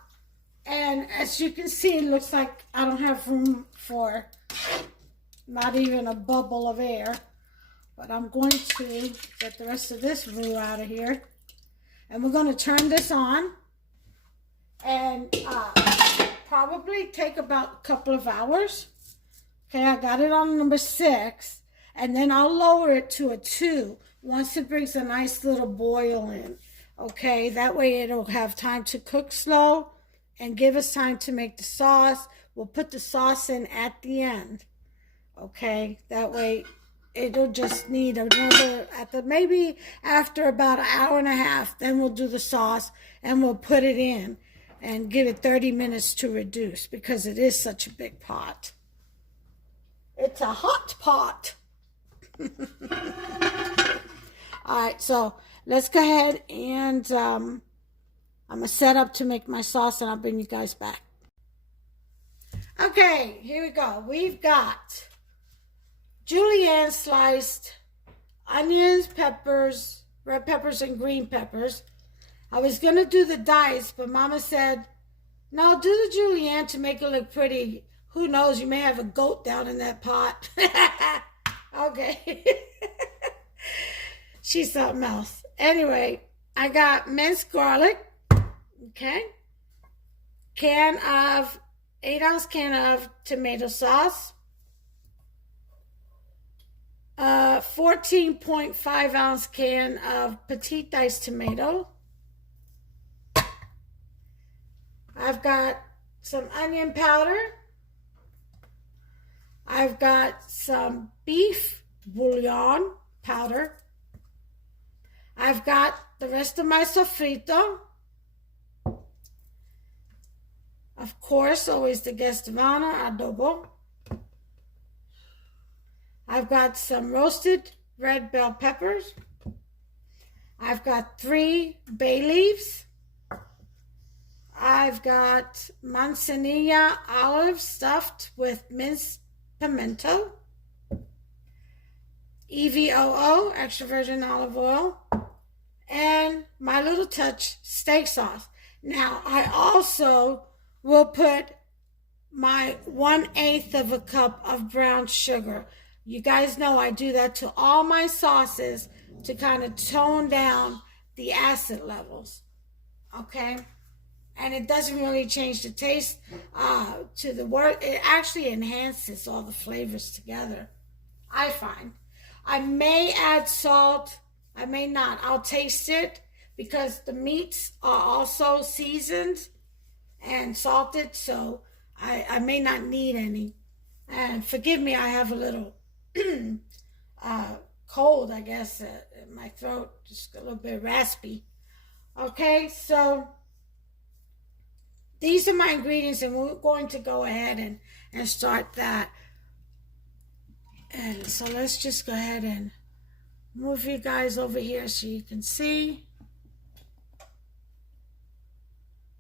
And as you can see, it looks like I don't have room for not even a bubble of air. But I'm going to get the rest of this roux out of here. And we're going to turn this on. And probably take about a couple of hours. Okay, I got it on number 6. And then I'll lower it to a 2 once it brings a nice little boil in. Okay, that way it'll have time to cook slow and give us time to make the sauce. We'll put the sauce in at the end. Okay, that way it'll just need another, maybe after about an hour and a half, then we'll do the sauce and we'll put it in and give it 30 minutes to reduce because it is such a big pot. It's a hot pot. All right, so let's go ahead and I'm going to set up to make my sauce and I'll bring you guys back. Okay, here we go. We've got julienne sliced onions, peppers, red peppers, and green peppers. I was going to do the dice, but Mama said, no, do the julienne to make it look pretty. Who knows, you may have a goat down in that pot. Okay. She's something else. Anyway, I got minced garlic. Okay. 8-ounce can of tomato sauce. 14.5-ounce can of petite diced tomato. I've got some onion powder. I've got some beef bouillon powder. I've got the rest of my sofrito. Of course, always the guest of honor, adobo. I've got some roasted red bell peppers. I've got 3 bay leaves. I've got manzanilla olives stuffed with minced pimento. EVOO, extra virgin olive oil. And my little touch steak sauce. Now, I also will put my 1/8 of a cup of brown sugar. You guys know I do that to all my sauces to kind of tone down the acid levels. Okay? And it doesn't really change the taste to the word. It actually enhances all the flavors together, I find. I may add salt. I may not. I'll taste it because the meats are also seasoned and salted, so I may not need any. And forgive me, I have a little cold, I guess, in my throat, just a little bit raspy. Okay, so these are my ingredients, and we're going to go ahead and start that. And so let's just go ahead and move you guys over here so you can see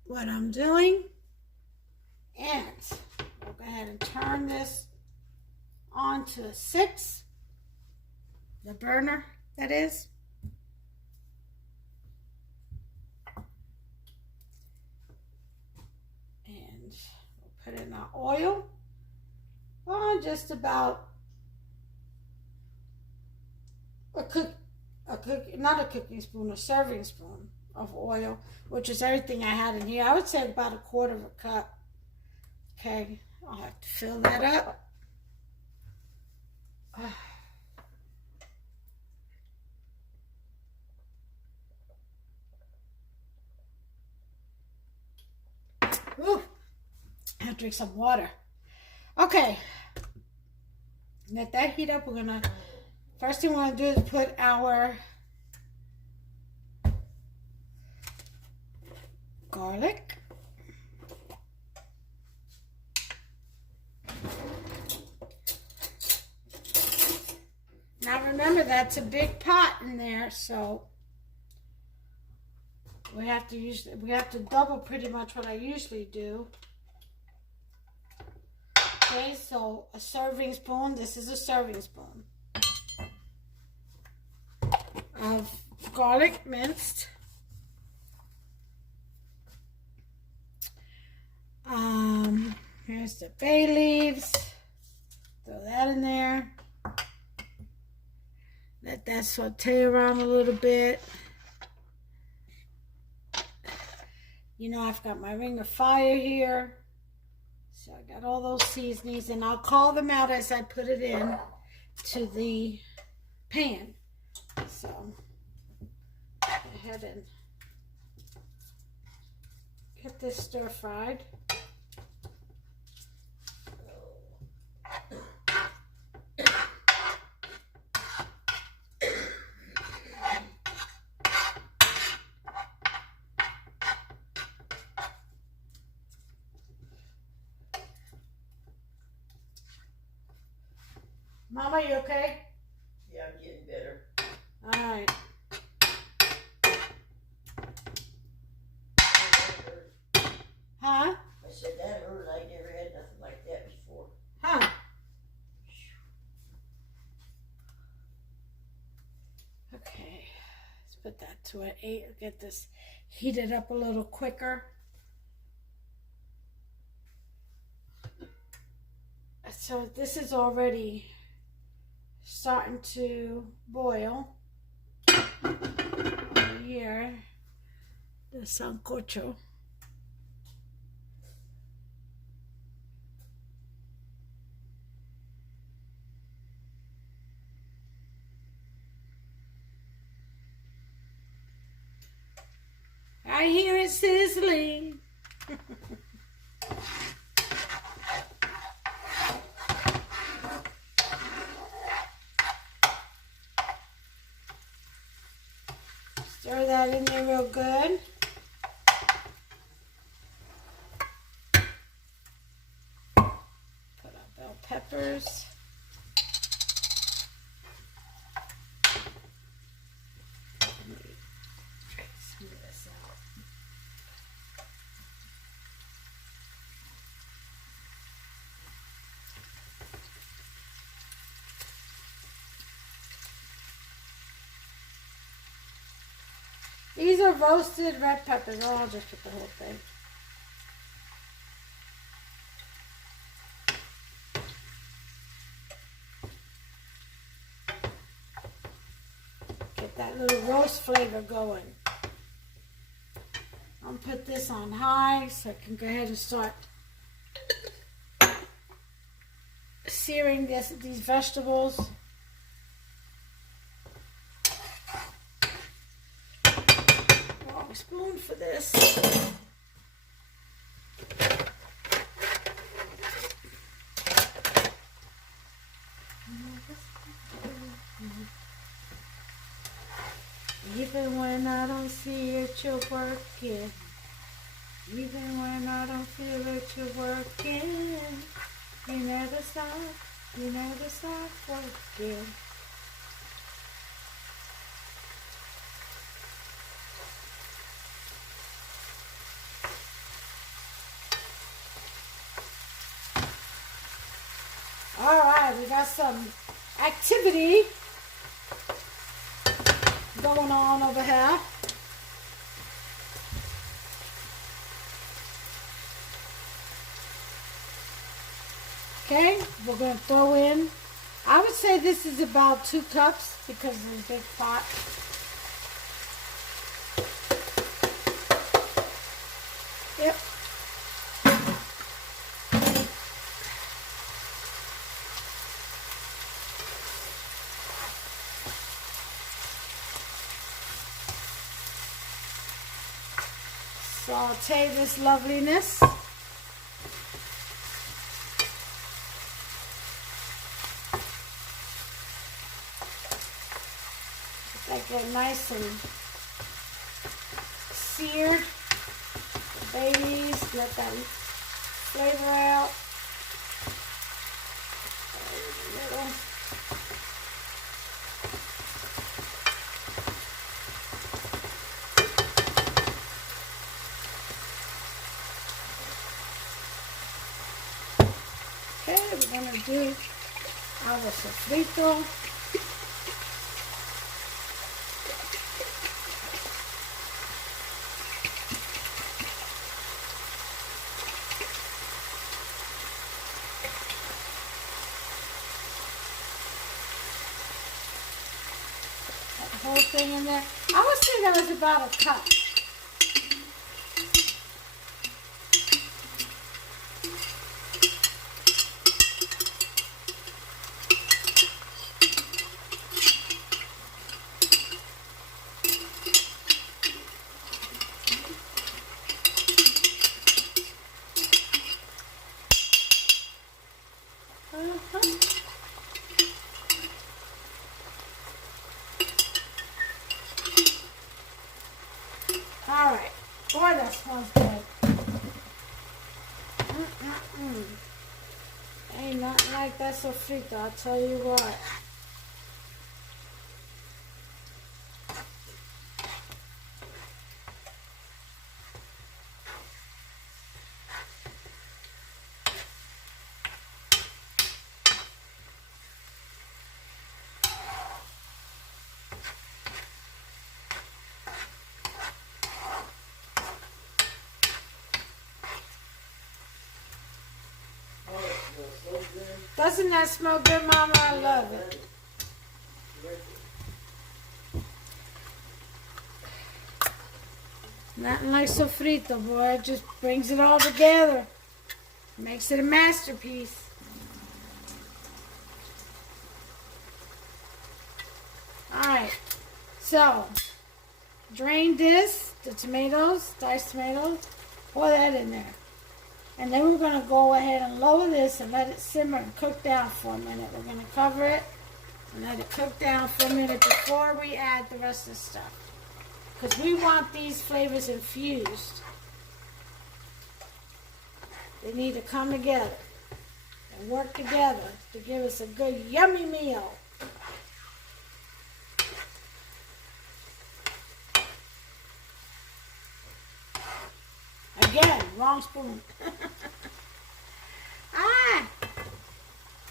what I'm doing. And we'll go ahead and turn this on to 6, the burner, that is. And we'll put in our oil on just about not a cooking spoon, a serving spoon of oil, which is everything I had in here. I would say about 1/4 cup. Okay, I'll have to fill that up. Ooh, I have to drink some water. Okay, let that heat up. We're gonna, first thing we're gonna do is put our garlic. Now remember, that's a big pot in there, so we have to double pretty much what I usually do. Okay, so a serving spoon. This is a serving spoon of garlic minced. Here's the bay leaves. Throw that in there. Let that saute around a little bit. You know, I've got my ring of fire here. So I got all those seasonings, and I'll call them out as I put it in to the pan. So go ahead and get this stir fried. Mama, you okay? Yeah, I'm getting better. All right. Huh? I said that hurt. I never had nothing like that before. Huh? Okay. Let's put that to an 8. Get this heated up a little quicker. So this is already starting to boil. Here, the Sancocho. I hear it sizzling. Stir that in there real good. Put our bell peppers. Let me try some of this out. These are roasted red peppers. Oh, I'll just put the whole thing. Get that little roast flavor going. I'll put this on high so I can go ahead and start searing these vegetables. Spoon for this. Even when I don't see it, you're working. Even when I don't feel it, you're working. You never stop working. All right, we got some activity going on over here. Okay, we're going to throw in, I would say this is about 2 cups because it's a big pot. Yep. saute this loveliness. Let that get nice and seared. Babies, let that flavor out. Little. Okay, we're going to do our sofrito. That whole thing in there. I would say that was about a cup. Alright, boy, that smells good. Ain't nothing like that sofrito, I'll tell you what. Doesn't that smell good, Mama? I love it. Nothing like sofrito, boy. It just brings it all together. Makes it a masterpiece. Alright. So, drain this, the tomatoes, diced tomatoes. Pour that in there. And then we're going to go ahead and lower this and let it simmer and cook down for a minute. We're going to cover it and let it cook down for a minute before we add the rest of the stuff. Because we want these flavors infused. They need to come together and work together to give us a good yummy meal. Again, wrong spoon.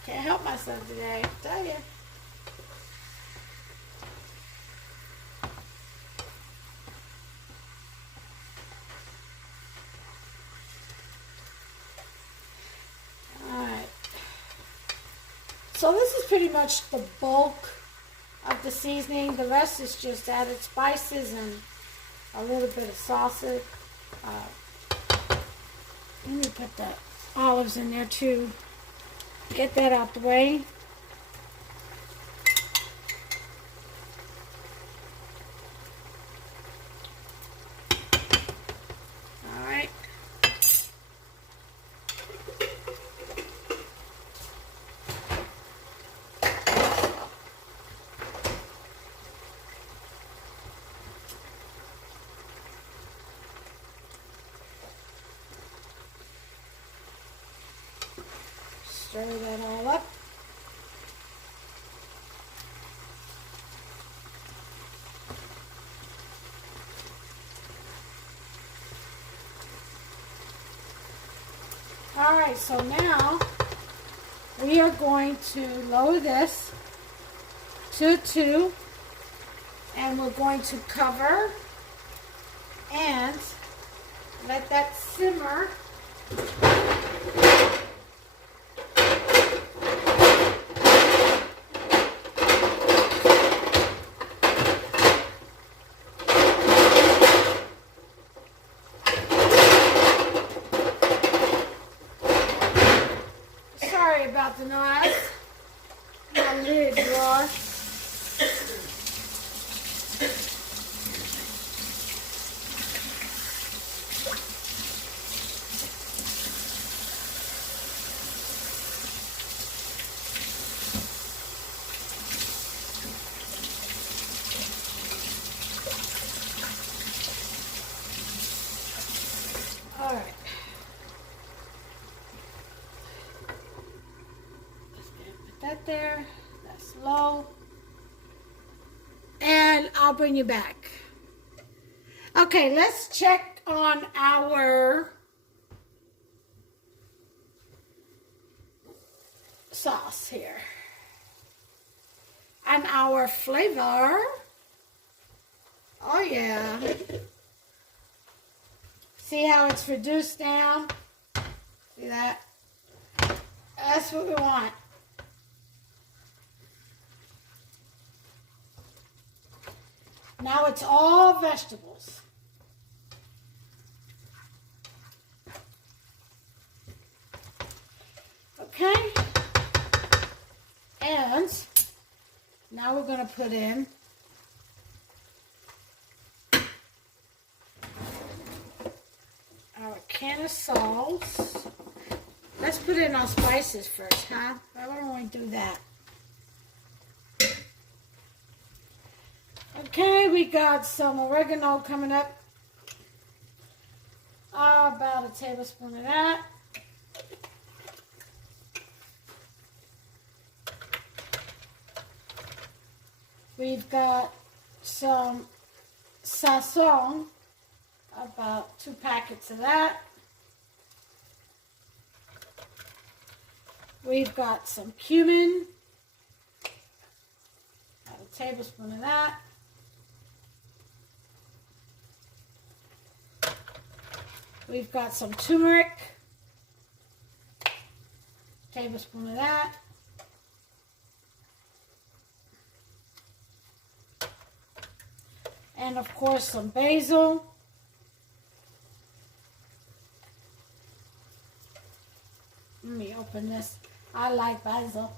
Can't help myself today, I tell you. Alright. So this is pretty much the bulk of the seasoning. The rest is just added spices and a little bit of salsa. Let me put the olives in there too. Get that out the way. All right. Stir that all up. All right, so now we are going to lower this to 2, and we're going to cover and let that simmer. About the noise. My lid drawer. right there. That's low. And I'll bring you back. Okay, let's check on our sauce here. And our flavor. Oh yeah. See how it's reduced down? See that? That's what we want. Now it's all vegetables. Okay? And now we're going to put in our can of salt. Let's put in our spices first, huh? Why don't we do that? Okay, we got some oregano coming up. About a tablespoon of that. We've got some sazon, about 2 packets of that. We've got some cumin, about a tablespoon of that. We've got some turmeric, tablespoon of that. And of course some basil. Let me open this. I like basil.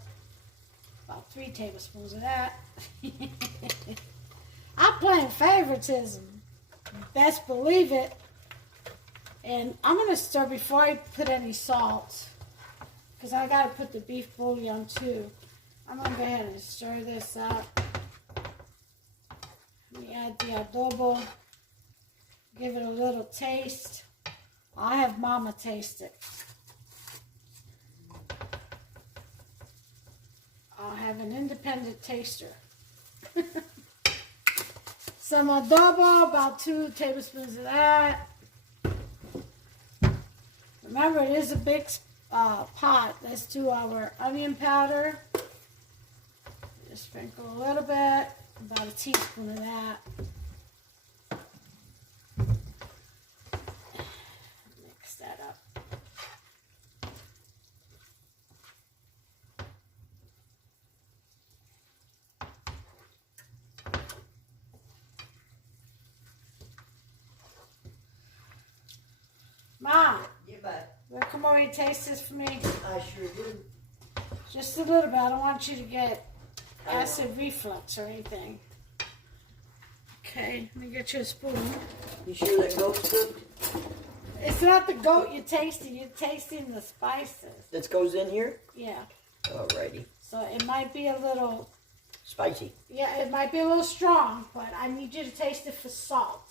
About 3 tablespoons of that. I'm playing favoritism. Best believe it. And I'm going to stir before I put any salt, because I got to put the beef bouillon too. I'm going to go ahead and stir this up. Let me add the adobo. Give it a little taste. I'll have Mama taste it. I'll have an independent taster. Some adobo, about 2 tablespoons of that. Remember, it is a big pot. Let's do our onion powder. Just sprinkle a little bit, about a teaspoon of that. Mix that up. Mom. Well, come over and taste this for me. I sure do. Just a little bit. I don't want you to get acid reflux or anything. Okay, let me get you a spoon. You sure that goat's good? It's not the goat you're tasting. You're tasting the spices. This goes in here? Yeah. Alrighty. So it might be a little... Spicy. Yeah, it might be a little strong, but I need you to taste it for salt.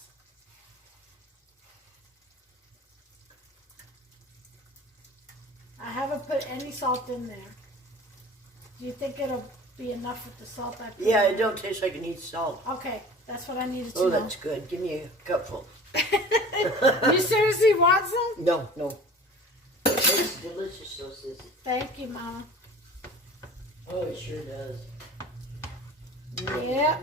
I haven't put any salt in there. Do you think it'll be enough with the salt I put? Yeah, it don't taste like it needs salt. Okay, that's what I needed to Oh, know. that's good. Give me a cupful. You seriously want some? No, no. It tastes delicious, though, Sissy. Thank you, Mama. Oh, it sure does. Yeah.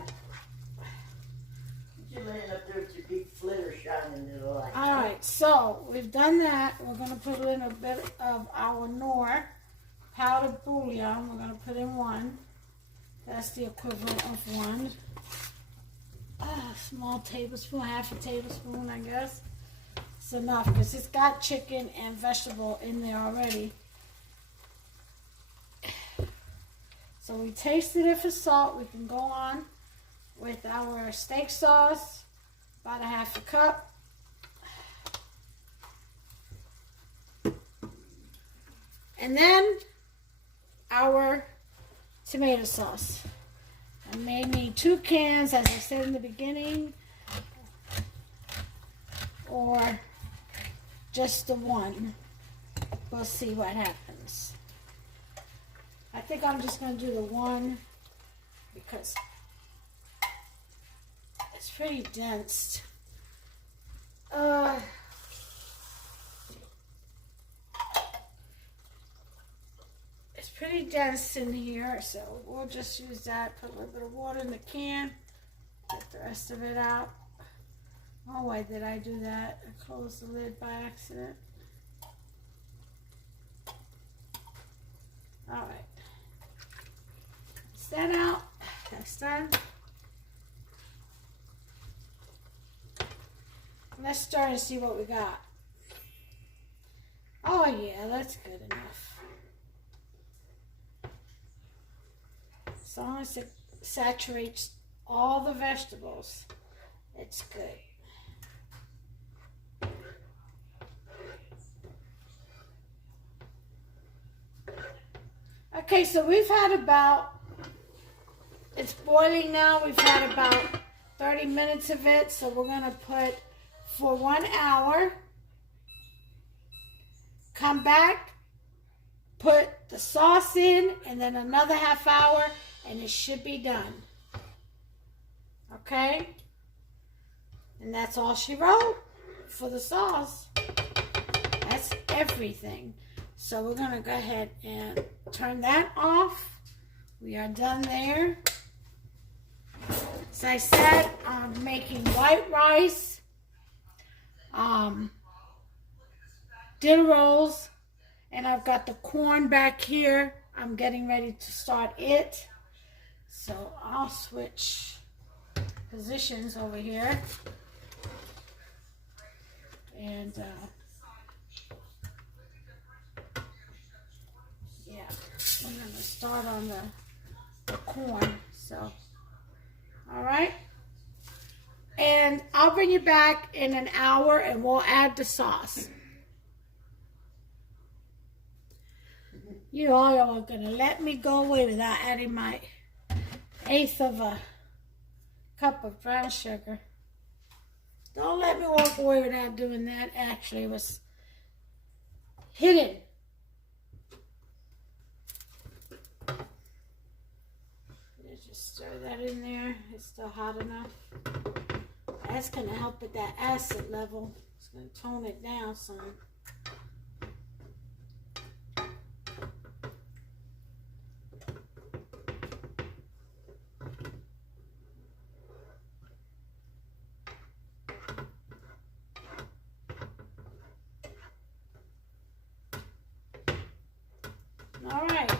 You're laying up there with your big flitter shining in the light. All right, so we've done that. We're going to put in a bit of our Knorr powdered bouillon. We're going to put in 1. That's the equivalent of 1. A small tablespoon, half a tablespoon, I guess. It's enough because it's got chicken and vegetable in there already. So we tasted it for salt. We can go on with our steak sauce, about a half a cup. And then our tomato sauce. I may need 2 cans, as I said in the beginning, or just the 1. We'll see what happens. I think I'm just going to do the one because it's pretty dense. It's pretty dense in here, so we'll just use that. Put a little bit of water in the can. Get the rest of it out. Oh, why did I do that? I closed the lid by accident. Alright. Is that out? That's done. Let's stir and see what we got. Oh yeah, that's good enough. As long as it saturates all the vegetables, it's good. Okay, so we've had about, it's boiling now, we've had about 30 minutes of it, so we're going to put for 1 hour, come back, put the sauce in, and then another half hour, and it should be done. Okay? And that's all she wrote for the sauce. That's everything. So we're going to go ahead and turn that off. We are done there. As I said, I'm making white rice, dinner rolls, and I've got the corn back here. I'm getting ready to start it. So I'll switch positions over here. And yeah, I'm going to start on the corn. So, all right. And I'll bring you back in an hour and we'll add the sauce. You all are going to let me go away without adding my 1/8 of a cup of brown sugar. Don't let me walk away without doing that. Actually, it was hidden. Just stir that in there. It's still hot enough. That's going to help with that acid level. It's going to tone it down some. All right.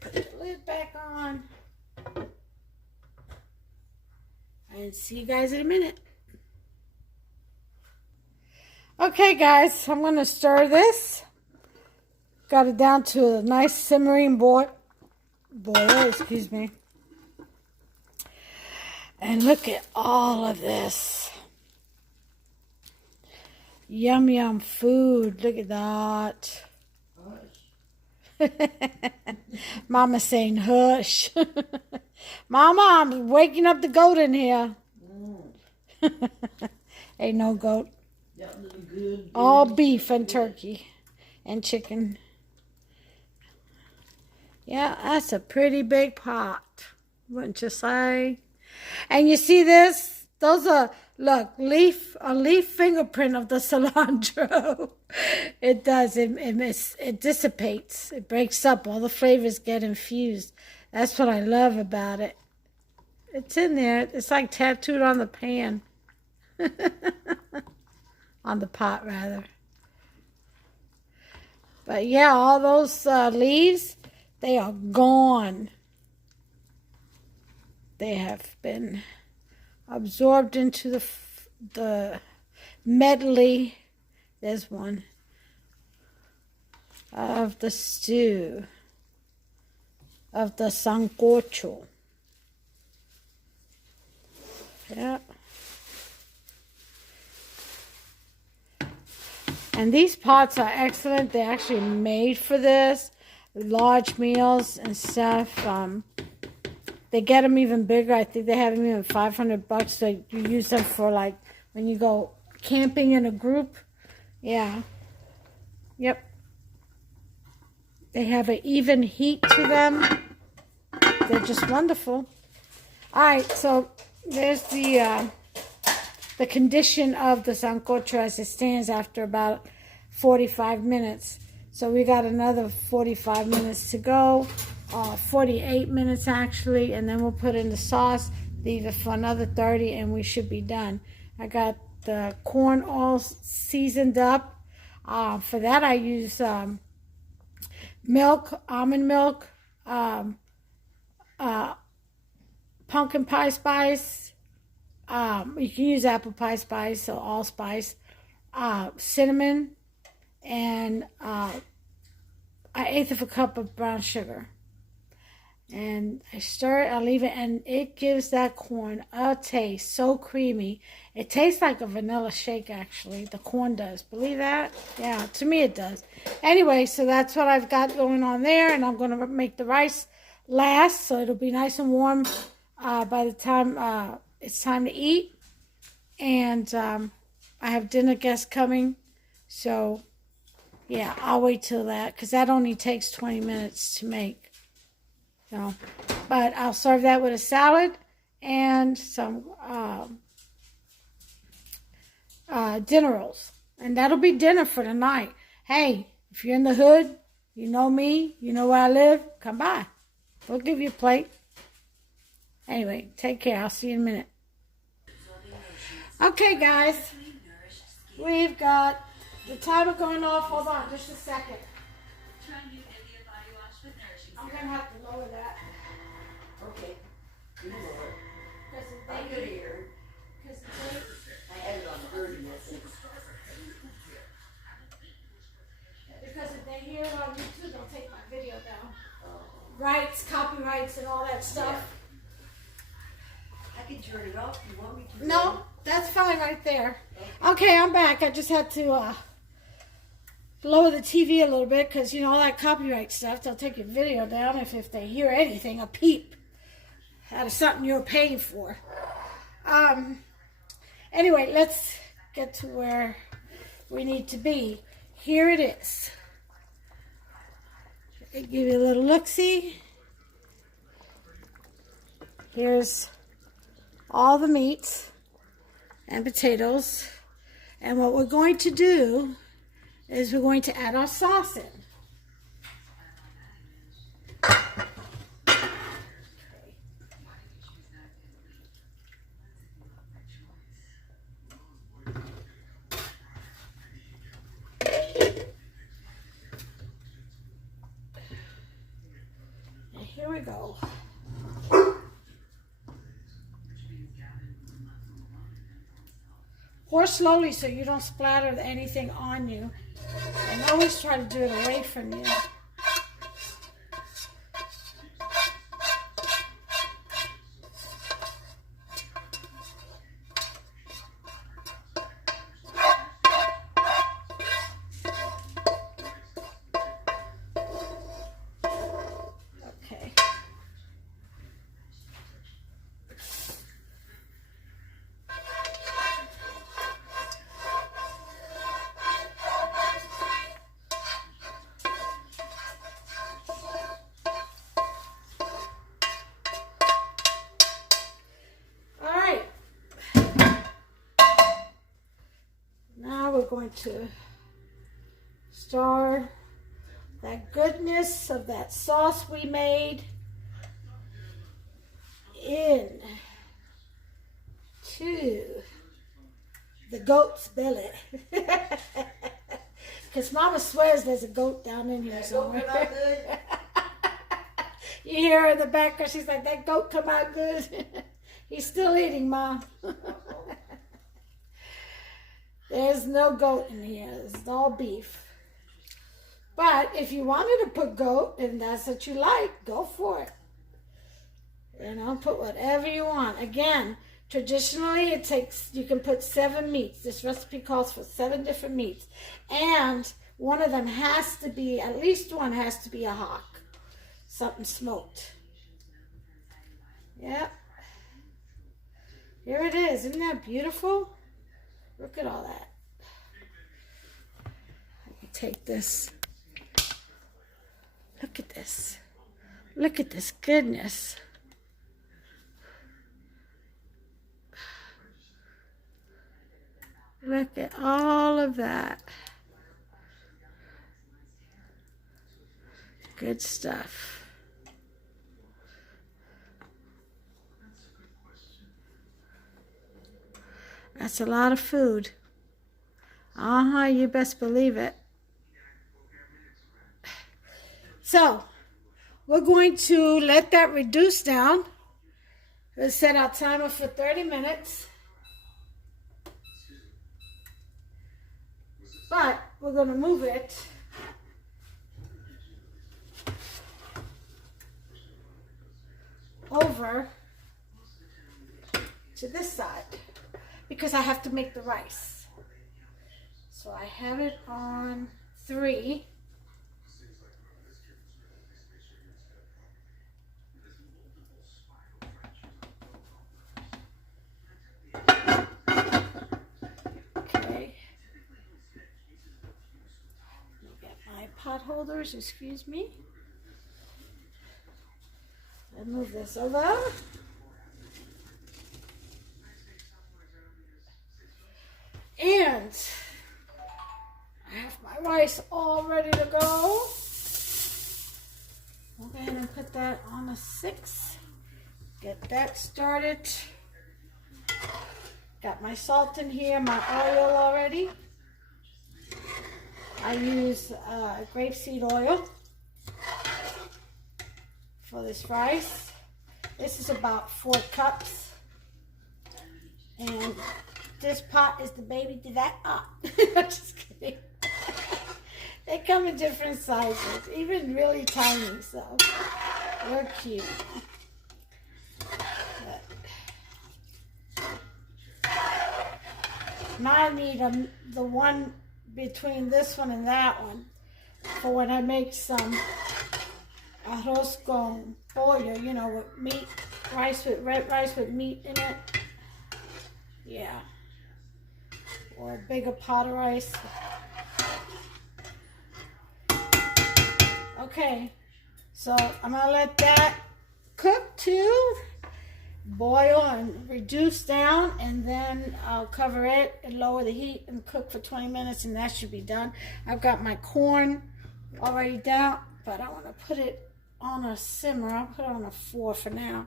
Put the lid back on. And see you guys in a minute. Okay, guys, I'm going to stir this. Got it down to a nice simmering boil, excuse me. And look at all of this. Yum, yum food. Look at that. Mama saying hush. Mama, I'm waking up the goat in here. Ain't no goat. All beef and turkey and chicken. Yeah, that's a pretty big pot, wouldn't you say? And you see this? Those are, look, a leaf fingerprint of the cilantro. It does. It dissipates. It breaks up. All the flavors get infused. That's what I love about it. It's in there. It's like tattooed on the pan. On the pot, rather. But yeah, all those leaves, they are gone. They have been absorbed into the medley. There's one of the stew of the Sancocho. Yeah. And these pots are excellent. They're actually made for this. Large meals and stuff. They get them even bigger. I think they have them even $500. So you use them for like when you go camping in a group. Yeah. Yep. They have an even heat to them. They're just wonderful. All right, so there's the condition of the sancocho as it stands after about 45 minutes. So we got another 45 minutes to go, 48 minutes actually, and then we'll put in the sauce, leave it for another 30, and we should be done. I got the corn all seasoned up. For that I use milk, almond milk, pumpkin pie spice. You can use apple pie spice or allspice, cinnamon, and 1/8 of a cup of brown sugar. And I stir it, I leave it, and it gives that corn a taste, so creamy. It tastes like a vanilla shake, actually. The corn does. Believe that? Yeah, to me it does. Anyway, so that's what I've got going on there, and I'm going to make the rice last, so it'll be nice and warm by the time it's time to eat. And I have dinner guests coming, so yeah, I'll wait till that, because that only takes 20 minutes to make. So, but I'll serve that with a salad and some dinner rolls. And that'll be dinner for the night. Hey, if you're in the hood, you know me, you know where I live, come by. We'll give you a plate. Anyway, take care. I'll see you in a minute. Okay, guys. We've got the timer going off. Hold on just a second. I'm going to have to lower that. Okay. You know it. Because I could hear. I had it on 30, I think. Because if they hear it on YouTube, they'll take my video down. Rights, copyrights, and all that stuff. Yeah. I can turn it off if you want me to. No, that's fine right there. Okay, I'm back. I just had to lower the TV a little bit because, you know, all that copyright stuff, they'll take your video down if they hear anything, a peep out of something you're paying for. Anyway, let's get to where we need to be. Here it is. I'll give you a little look-see. Here's all the meats and potatoes. And what we're going to do is we're going to add our sauce in. And here we go. Pour slowly so you don't splatter anything on you. And always try to do it away from you. Okay. Going to stir that goodness of that sauce we made in to the goat's belly. Because Mama swears there's a goat down in here somewhere. You hear her in the background, she's like, that goat come out good. He's still eating, Ma. There's no goat in here. It's all beef. But if you wanted to put goat, and that's what you like, go for it. You know, put whatever you want. Again, traditionally, it takes, you can put 7 meats. This recipe calls for 7 different meats. And one of them has to be, at least one has to be a hock. Something smoked. Yep. Here it is. Isn't that beautiful? Look at all that. I can take this Look at this. Look at this goodness. Look at all of that. Good stuff. That's a lot of food. You best believe it. So, we're going to let that reduce down. Let's set our timer for 30 minutes. But we're going to move it over to this side because I have to make the rice. So I have it on 3. Okay. Get my pot holders, excuse me. Let's move this over. And I have my rice all ready to go. I'll go ahead and put that on a 6. Get that started. Got my salt in here, my oil already. I use grapeseed oil for this rice. This is about 4 cups. And this pot is the baby to that. I'm just kidding. They come in different sizes, even really tiny, so they're cute. Now I need the one between this one and that one for when I make some arroz con pollo, you know, with meat, red rice with meat in it. Yeah. Or a bigger pot of rice. Okay, so I'm gonna let that cook to boil and reduce down, and then I'll cover it and lower the heat and cook for 20 minutes, and that should be done. I've got my corn already down, but I want to put it on a simmer. I'll put it on a 4 for now.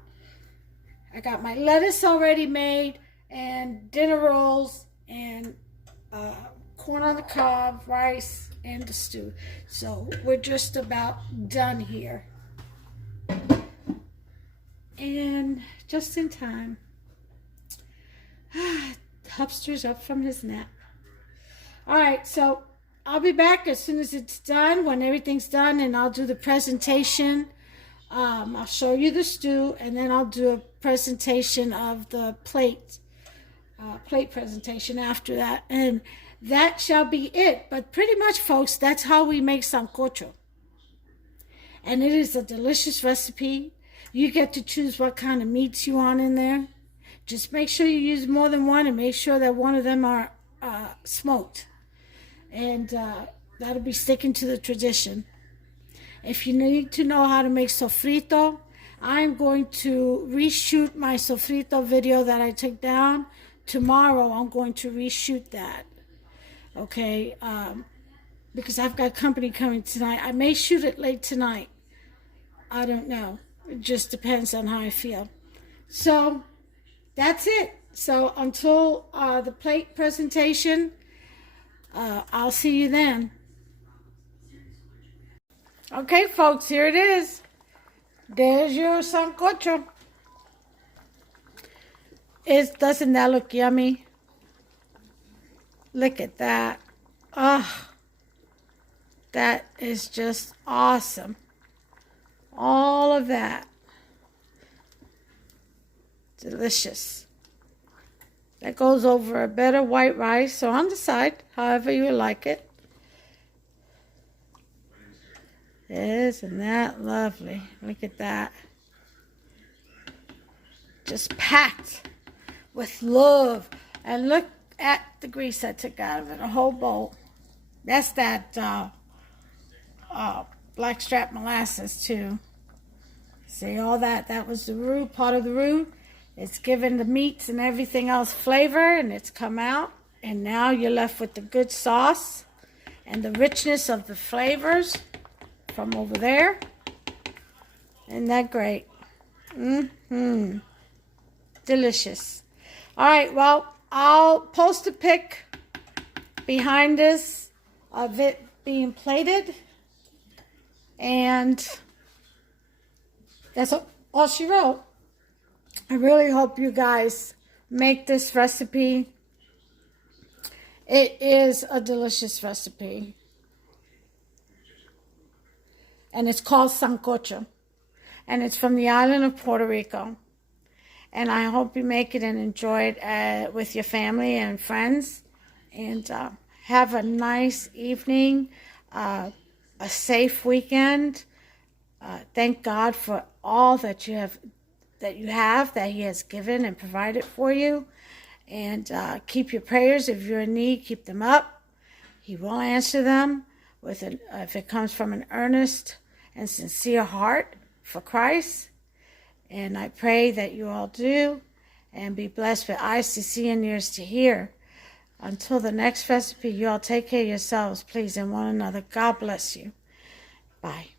I got my lettuce already made, and dinner rolls, and corn on the cob, rice, and the stew. So we're just about done here. And just in time. Hupster's up from his nap. All right, so I'll be back as soon as it's done, when everything's done, and I'll do the presentation. I'll show you the stew, and then I'll do a presentation of the plate presentation after that. And that shall be it. But pretty much, folks, that's how we make Sancocho. And it is a delicious recipe. You get to choose what kind of meats you want in there. Just make sure you use more than one, and make sure that one of them are smoked. And that'll be sticking to the tradition. If you need to know how to make sofrito, I'm going to reshoot my sofrito video that I took down. Tomorrow I'm going to reshoot that. Okay, because I've got company coming tonight. I may shoot it late tonight. I don't know. It just depends on how I feel. So that's it. So until the plate presentation, I'll see you then. Okay, folks, here it is. There's your sancocho. Doesn't that look yummy? Look at that. Oh, that is just awesome. All of that. Delicious. That goes over a bed of white rice, or on the side, however you like it. Isn't that lovely? Look at that. Just packed with love. And look at the grease I took out of it, a whole bowl. That's that blackstrap molasses too. See all that? That was the roux, part of the roux. It's given the meats and everything else flavor, and it's come out. And now you're left with the good sauce and the richness of the flavors from over there. Isn't that great? Mm-hmm. Delicious. All right, well, I'll post a pic behind this of it being plated. And that's all she wrote. I really hope you guys make this recipe. It is a delicious recipe. And it's called Sancocho. And it's from the island of Puerto Rico. And I hope you make it and enjoy it with your family and friends. And have a nice evening, a safe weekend. Thank God for all that you have, that He has given and provided for you. And keep your prayers. If you're in need, keep them up. He will answer them if it comes from an earnest and sincere heart for Christ. And I pray that you all do, and be blessed with eyes to see and ears to hear. Until the next recipe, you all take care of yourselves, please, and one another. God bless you. Bye.